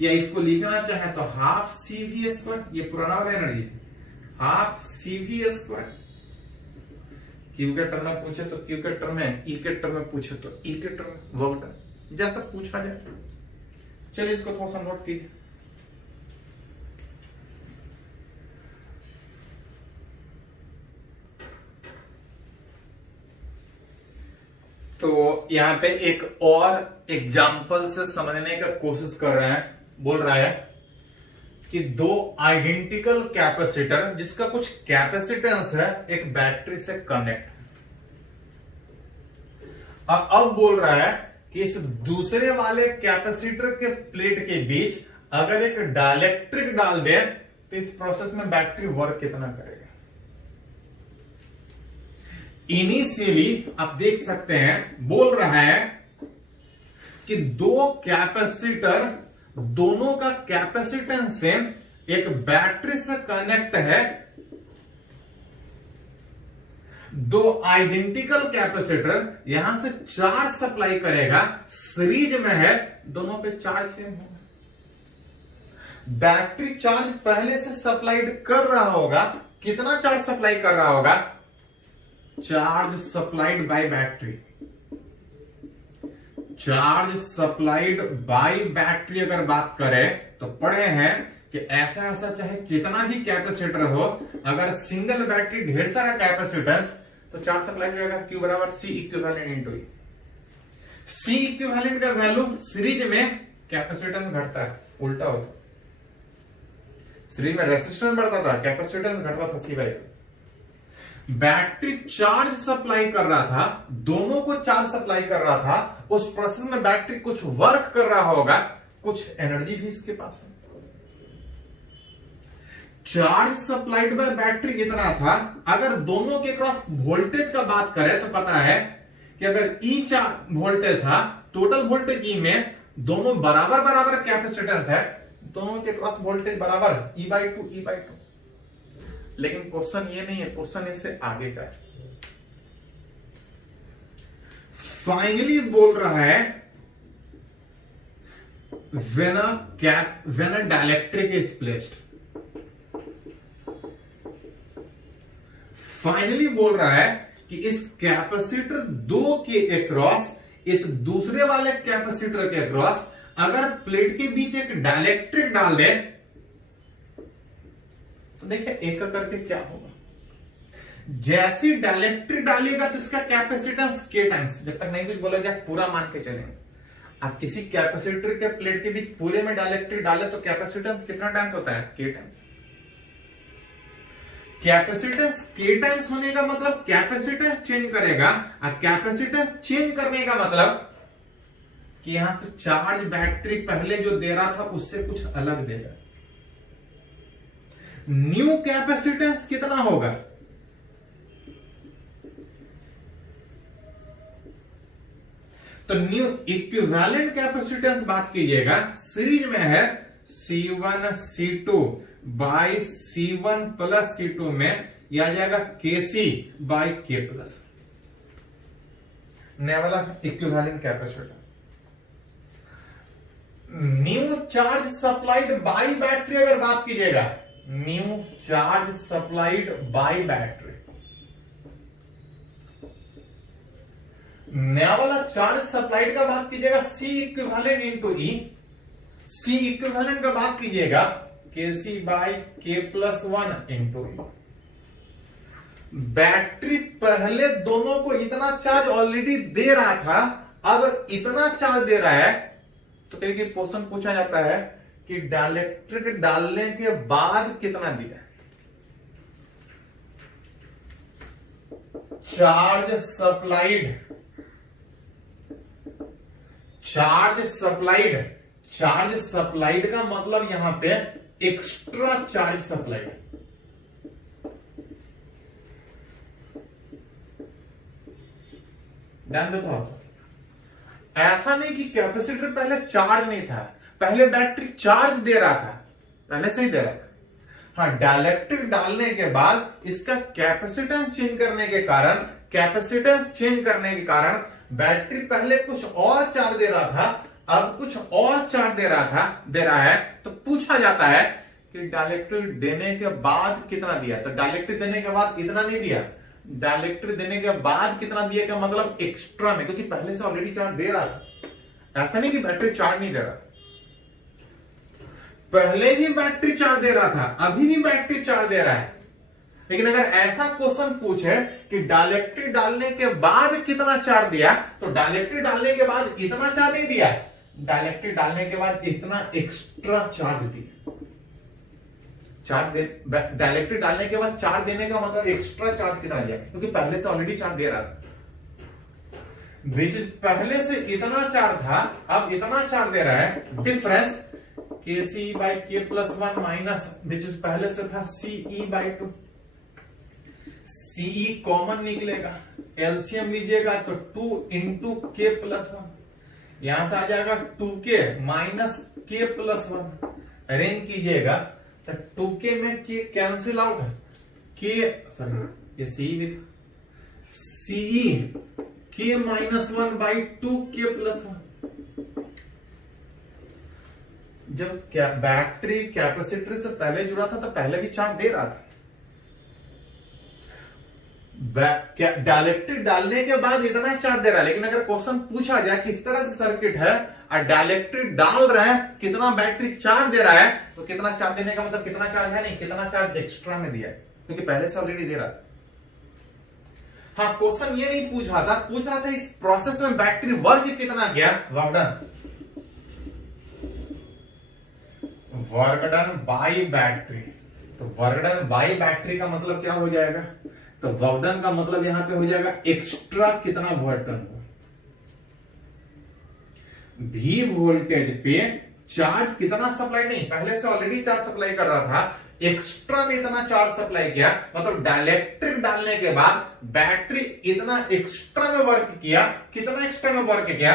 या इसको लिखना चाहे तो हाफ सी वी स्क्वायर, ये पुराना वाला energy half C V square. Q के टर्म में पूछे तो क्यू के टर्म में, ई के टर्म में पूछे तो ई के टर्म में, वर्क डन जैसा पूछा जाए। चलिए इसको थोड़ा सा नोट कीजिए। तो यहां पे एक और एग्जाम्पल से समझने का कोशिश कर रहे हैं। बोल रहा है कि दो आइडेंटिकल कैपेसिटर जिसका कुछ कैपेसिटेंस है एक बैटरी से कनेक्ट, अब बोल रहा है कि इस दूसरे वाले कैपेसिटर के प्लेट के बीच अगर एक डाइलेक्ट्रिक डाल दे तो इस प्रोसेस में बैटरी वर्क कितना करेगा। इनिशियली आप देख सकते हैं बोल रहा है कि दो कैपेसिटर, दोनों का कैपेसिटेंस सेम, एक बैटरी से कनेक्ट है। दो आइडेंटिकल कैपेसिटर यहां से चार्ज सप्लाई करेगा, सीरीज में है, दोनों पे चार्ज सेम होगा। बैटरी चार्ज पहले से सप्लाइड कर रहा होगा, कितना चार्ज सप्लाई कर रहा होगा, charge supplied by battery. Charge supplied by battery अगर बात करें तो पढ़े हैं कि ऐसा ऐसा चाहे कितना भी कैपेसिटर हो, अगर सिंगल बैटरी ढेर सारा कैपेसिटेंस तो चार्ज सप्लाई हो जाएगा Q बराबर C equivalent into E। C equivalent का वैल्यू सीरीज में कैपेसिटेंस घटता है, उल्टा होता। सीरीज में रेसिस्टेंस बढ़ता था, कैपेसिटेंस घटता था C by. Battery charge supply कर रहा था, दोनों को चार्ज सप्लाई कर रहा था, उस प्रोसेस में बैटरी कुछ वर्क कर रहा होगा, कुछ एनर्जी भी इसके पास है। चार्ज सप्लाइड बाय बैटरी कितना था, अगर दोनों के क्रॉस वोल्टेज का बात करें तो पता है कि अगर ई वोल्टेज था, टोटल वोल्टेज ई में दोनों बराबर बराबर कैपेसिटेंस है, दोनों के क्रॉस वोल्टेज बराबर ई बाई 2 ई बाई 2। लेकिन क्वेश्चन ये नहीं है, क्वेश्चन इससे आगे का है। फाइनली बोल रहा है when a dielectric is placed। Finally बोल रहा है कि इस कैपेसिटर 2 के अक्रॉस, इस दूसरे वाले कैपेसिटर के अक्रॉस अगर प्लेट के बीच एक डाइलेक्ट्रिक डाल दे तो देखिए एक करके क्या होगा। जैसी डाइलेक्ट्रिक डालिएगा तो इसका कैपेसिटेंस के टाइम्स, जब तक नहीं कुछ बोलोगे आप पूरा मान के चलेंगे। आप किसी कैपेसिटर के प्लेट के बीच पूरे में डाइलेक्ट्रिक डाले तो कैपेसिटेंस कितना टाइम्स होता है? के टाइम्स। कैपेसिटेंस के टाइम्स होने का मतलब कैपेसिटेंस चेंज करेगा, और कैपेसिटेंस चेंज करने का मतलब कि यहां से चार्ज बैटरी पहले जो दे रहा था उससे कुछ अलग देगा। न्यू कैपेसिटेंस कितना होगा? तो न्यू इक्विवेलेंट कैपेसिटेंस बात कीजिएगा, सीरीज में है C1 C2 by C1 plus C2 में यह आ जाएगा KC बाई K प्लस, नया वाला equivalent capacitor. New charge supplied by battery अगर बात कीजिएगा, new charge supplied by battery, नया वाला चार्ज सप्लाइड का बात कीजिएगा C equivalent into E, C equivalent का बात कीजिएगा KC by K plus 1 into E। Battery पहले दोनों को इतना चार्ज ऑलरेडी दे रहा था, अब इतना चार्ज दे रहा है, तो कभी क्वेश्चन पूछा जाता है कि डाइलेक्ट्रिक डालने के बाद कितना दिया। Charge supplied, charge supplied, charge supplied का मतलब यहां पे एक्स्ट्रा चार्ज सप्लाइड। ध्यान दो थोड़ा सा, ऐसा नहीं कि कैपेसिटर पहले चार्ज नहीं था, पहले बैटरी चार्ज दे रहा था, पहले से ही दे रहा था। हाँ, डाइलेक्ट्रिक डालने के बाद इसका कैपेसिटेंस चेंज करने के कारण, कैपेसिटेंस चेंज करने के कारण बैटरी पहले कुछ और चार्ज दे रहा था, अब कुछ और चार्ज दे रहा है, तो पूछा जाता है कि डाइलेक्ट्रिक देने के बाद कितना दिया। तो डाइलेक्ट्रिक देने के बाद इतना नहीं दिया, डाइलेक्ट्रिक देने के बाद कितना दिया का मतलब एक्स्ट्रा में, क्योंकि पहले से ऑलरेडी चार्ज दे रहा था। ऐसा नहीं कि बैटरी चार्ज नहीं दे रहा, पहले ही बैटरी चार्ज दे रहा था, अभी भी बैटरी चार्ज दे रहा है। लेकिन अगर ऐसा क्वेश्चन पूछे कि डाइलेक्ट्रिक डालने के बाद कितना चार्ज दिया, तो डाइलेक्ट्रिक डालने के बाद इतना चार्ज नहीं दिया, डाइलेक्ट्रिक डालने के बाद इतना एक्स्ट्रा चार्ज दिया। डाइलेक्ट्रिक डालने के बाद चार्ज देने का मतलब एक्स्ट्रा चार्ज कितना दिया, क्योंकि पहले से ऑलरेडी चार्ज दे रहा था। पहले से इतना चार्ज था, अब इतना चार्ज दे रहा है, difference KC by K plus 1 minus पहले से था CE बाई 2। CE कॉमन निकलेगा, एलसीएम लीजिएगा तो 2 इंटू K प्लस 1, यहां से आ जाएगा 2K minus K plus 1, arrange कीजिएगा तो 2K में K cancel out, K sorry ये CE भी CE K minus 1 by 2K plus 1। जब बैटरी कैपेसिटर से पहले जुड़ा था तो पहले भी चार्ज दे रहा था, डाइलेक्ट्रिक डालने के बाद इतना चार्ज दे रहा है। लेकिन अगर क्वेश्चन पूछा जाए कि इस तरह से सर्किट है और डाइलेक्ट्रिक डाल रहा है, कितना बैटरी चार्ज दे रहा है, तो कितना चार्ज देने का मतलब कितना चार्ज है नहीं, कितना चार्ज एक्स्ट्रा में दिया है, क्योंकि पहले से ऑलरेडी दे रहा था। हाँ, क्वेश्चन ये नहीं पूछ रहा था इस प्रोसेस में बैटरी वर्क कितना किया, work done, work done by battery. तो वर्क डन बाई बैटरी का मतलब क्या हो जाएगा, तो वर्क डन का मतलब यहां पे हो जाएगा एक्स्ट्रा कितना वर्क डन हुआ। भी वोल्टेज पे चार्ज कितना सप्लाई नहीं, पहले से ऑलरेडी चार्ज सप्लाई कर रहा था, एक्स्ट्रा में इतना चार्ज सप्लाई किया, मतलब डाइलेक्ट्रिक डालने के बाद बैटरी इतना एक्स्ट्रा में वर्क किया। कितना एक्स्ट्रा में वर्क किया,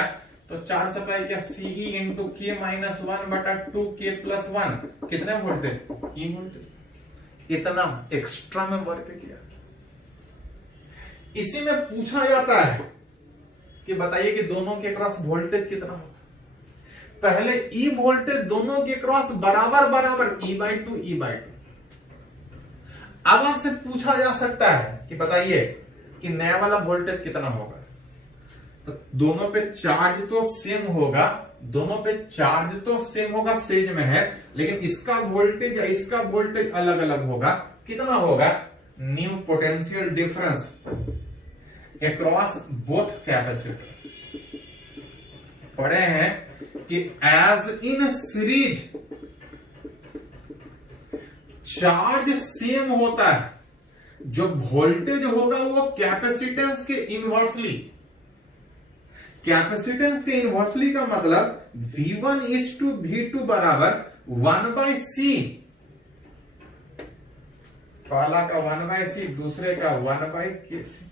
तो चार्ज सप्लाई किया CE इंटू K माइनस 1 बटा 2K प्लस 1, कितने वोल्टेज, E वोल्टेज, इतना एक्स्ट्रा में वर्क किया। इसी में पूछा जाता है कि बताइए कि दोनों के क्रॉस वोल्टेज कितना होगा। पहले ई वोल्टेज दोनों के क्रॉस बराबर बराबर E/2 E/2। अब आपसे पूछा जा सकता है कि बताइए कि नया वाला वोल्टेज कितना होगा। तो दोनों पे चार्ज तो सेम होगा, दोनों पे चार्ज तो सेम होगा, सेज में है, लेकिन इसका वोल्टेज या इसका वोल्टेज अलग अलग होगा। कितना होगा? New potential difference across both capacitor. पढ़े हैं कि as in series charge same होता है, जो वोल्टेज होगा वो कैपेसिटेंस के इनवर्सली। कैपेसिटेंस के इनवर्सली का मतलब V1:V2 बराबर 1/C। पहला का 1/C, दूसरे का 1/KC।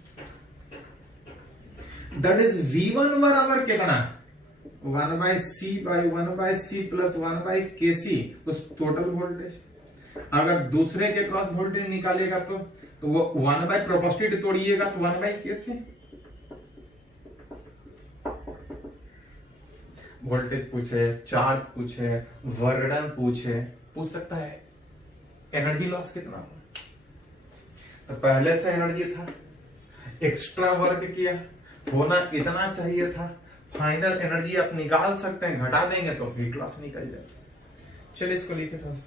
दैट इज V1 बराबर कितना? 1/C प्लस 1/KC, उस टोटल वोल्टेज। अगर दूसरे के क्रॉस वोल्टेज निकालेगा तो वो 1 प्रोपोर्शनलिटी तोड़िएगा तो 1/KC। वोल्टेज पूछे, चार्ज पूछे, वर्णन पूछ सकता है एनर्जी लॉस कितना हुआ। तो पहले से एनर्जी था, एक्स्ट्रा वर्क किया, होना इतना चाहिए था, फाइनल एनर्जी आप निकाल सकते हैं, घटा देंगे तो हीट लॉस निकल जाए। चलिए इसको लिखे थोड़ा सा।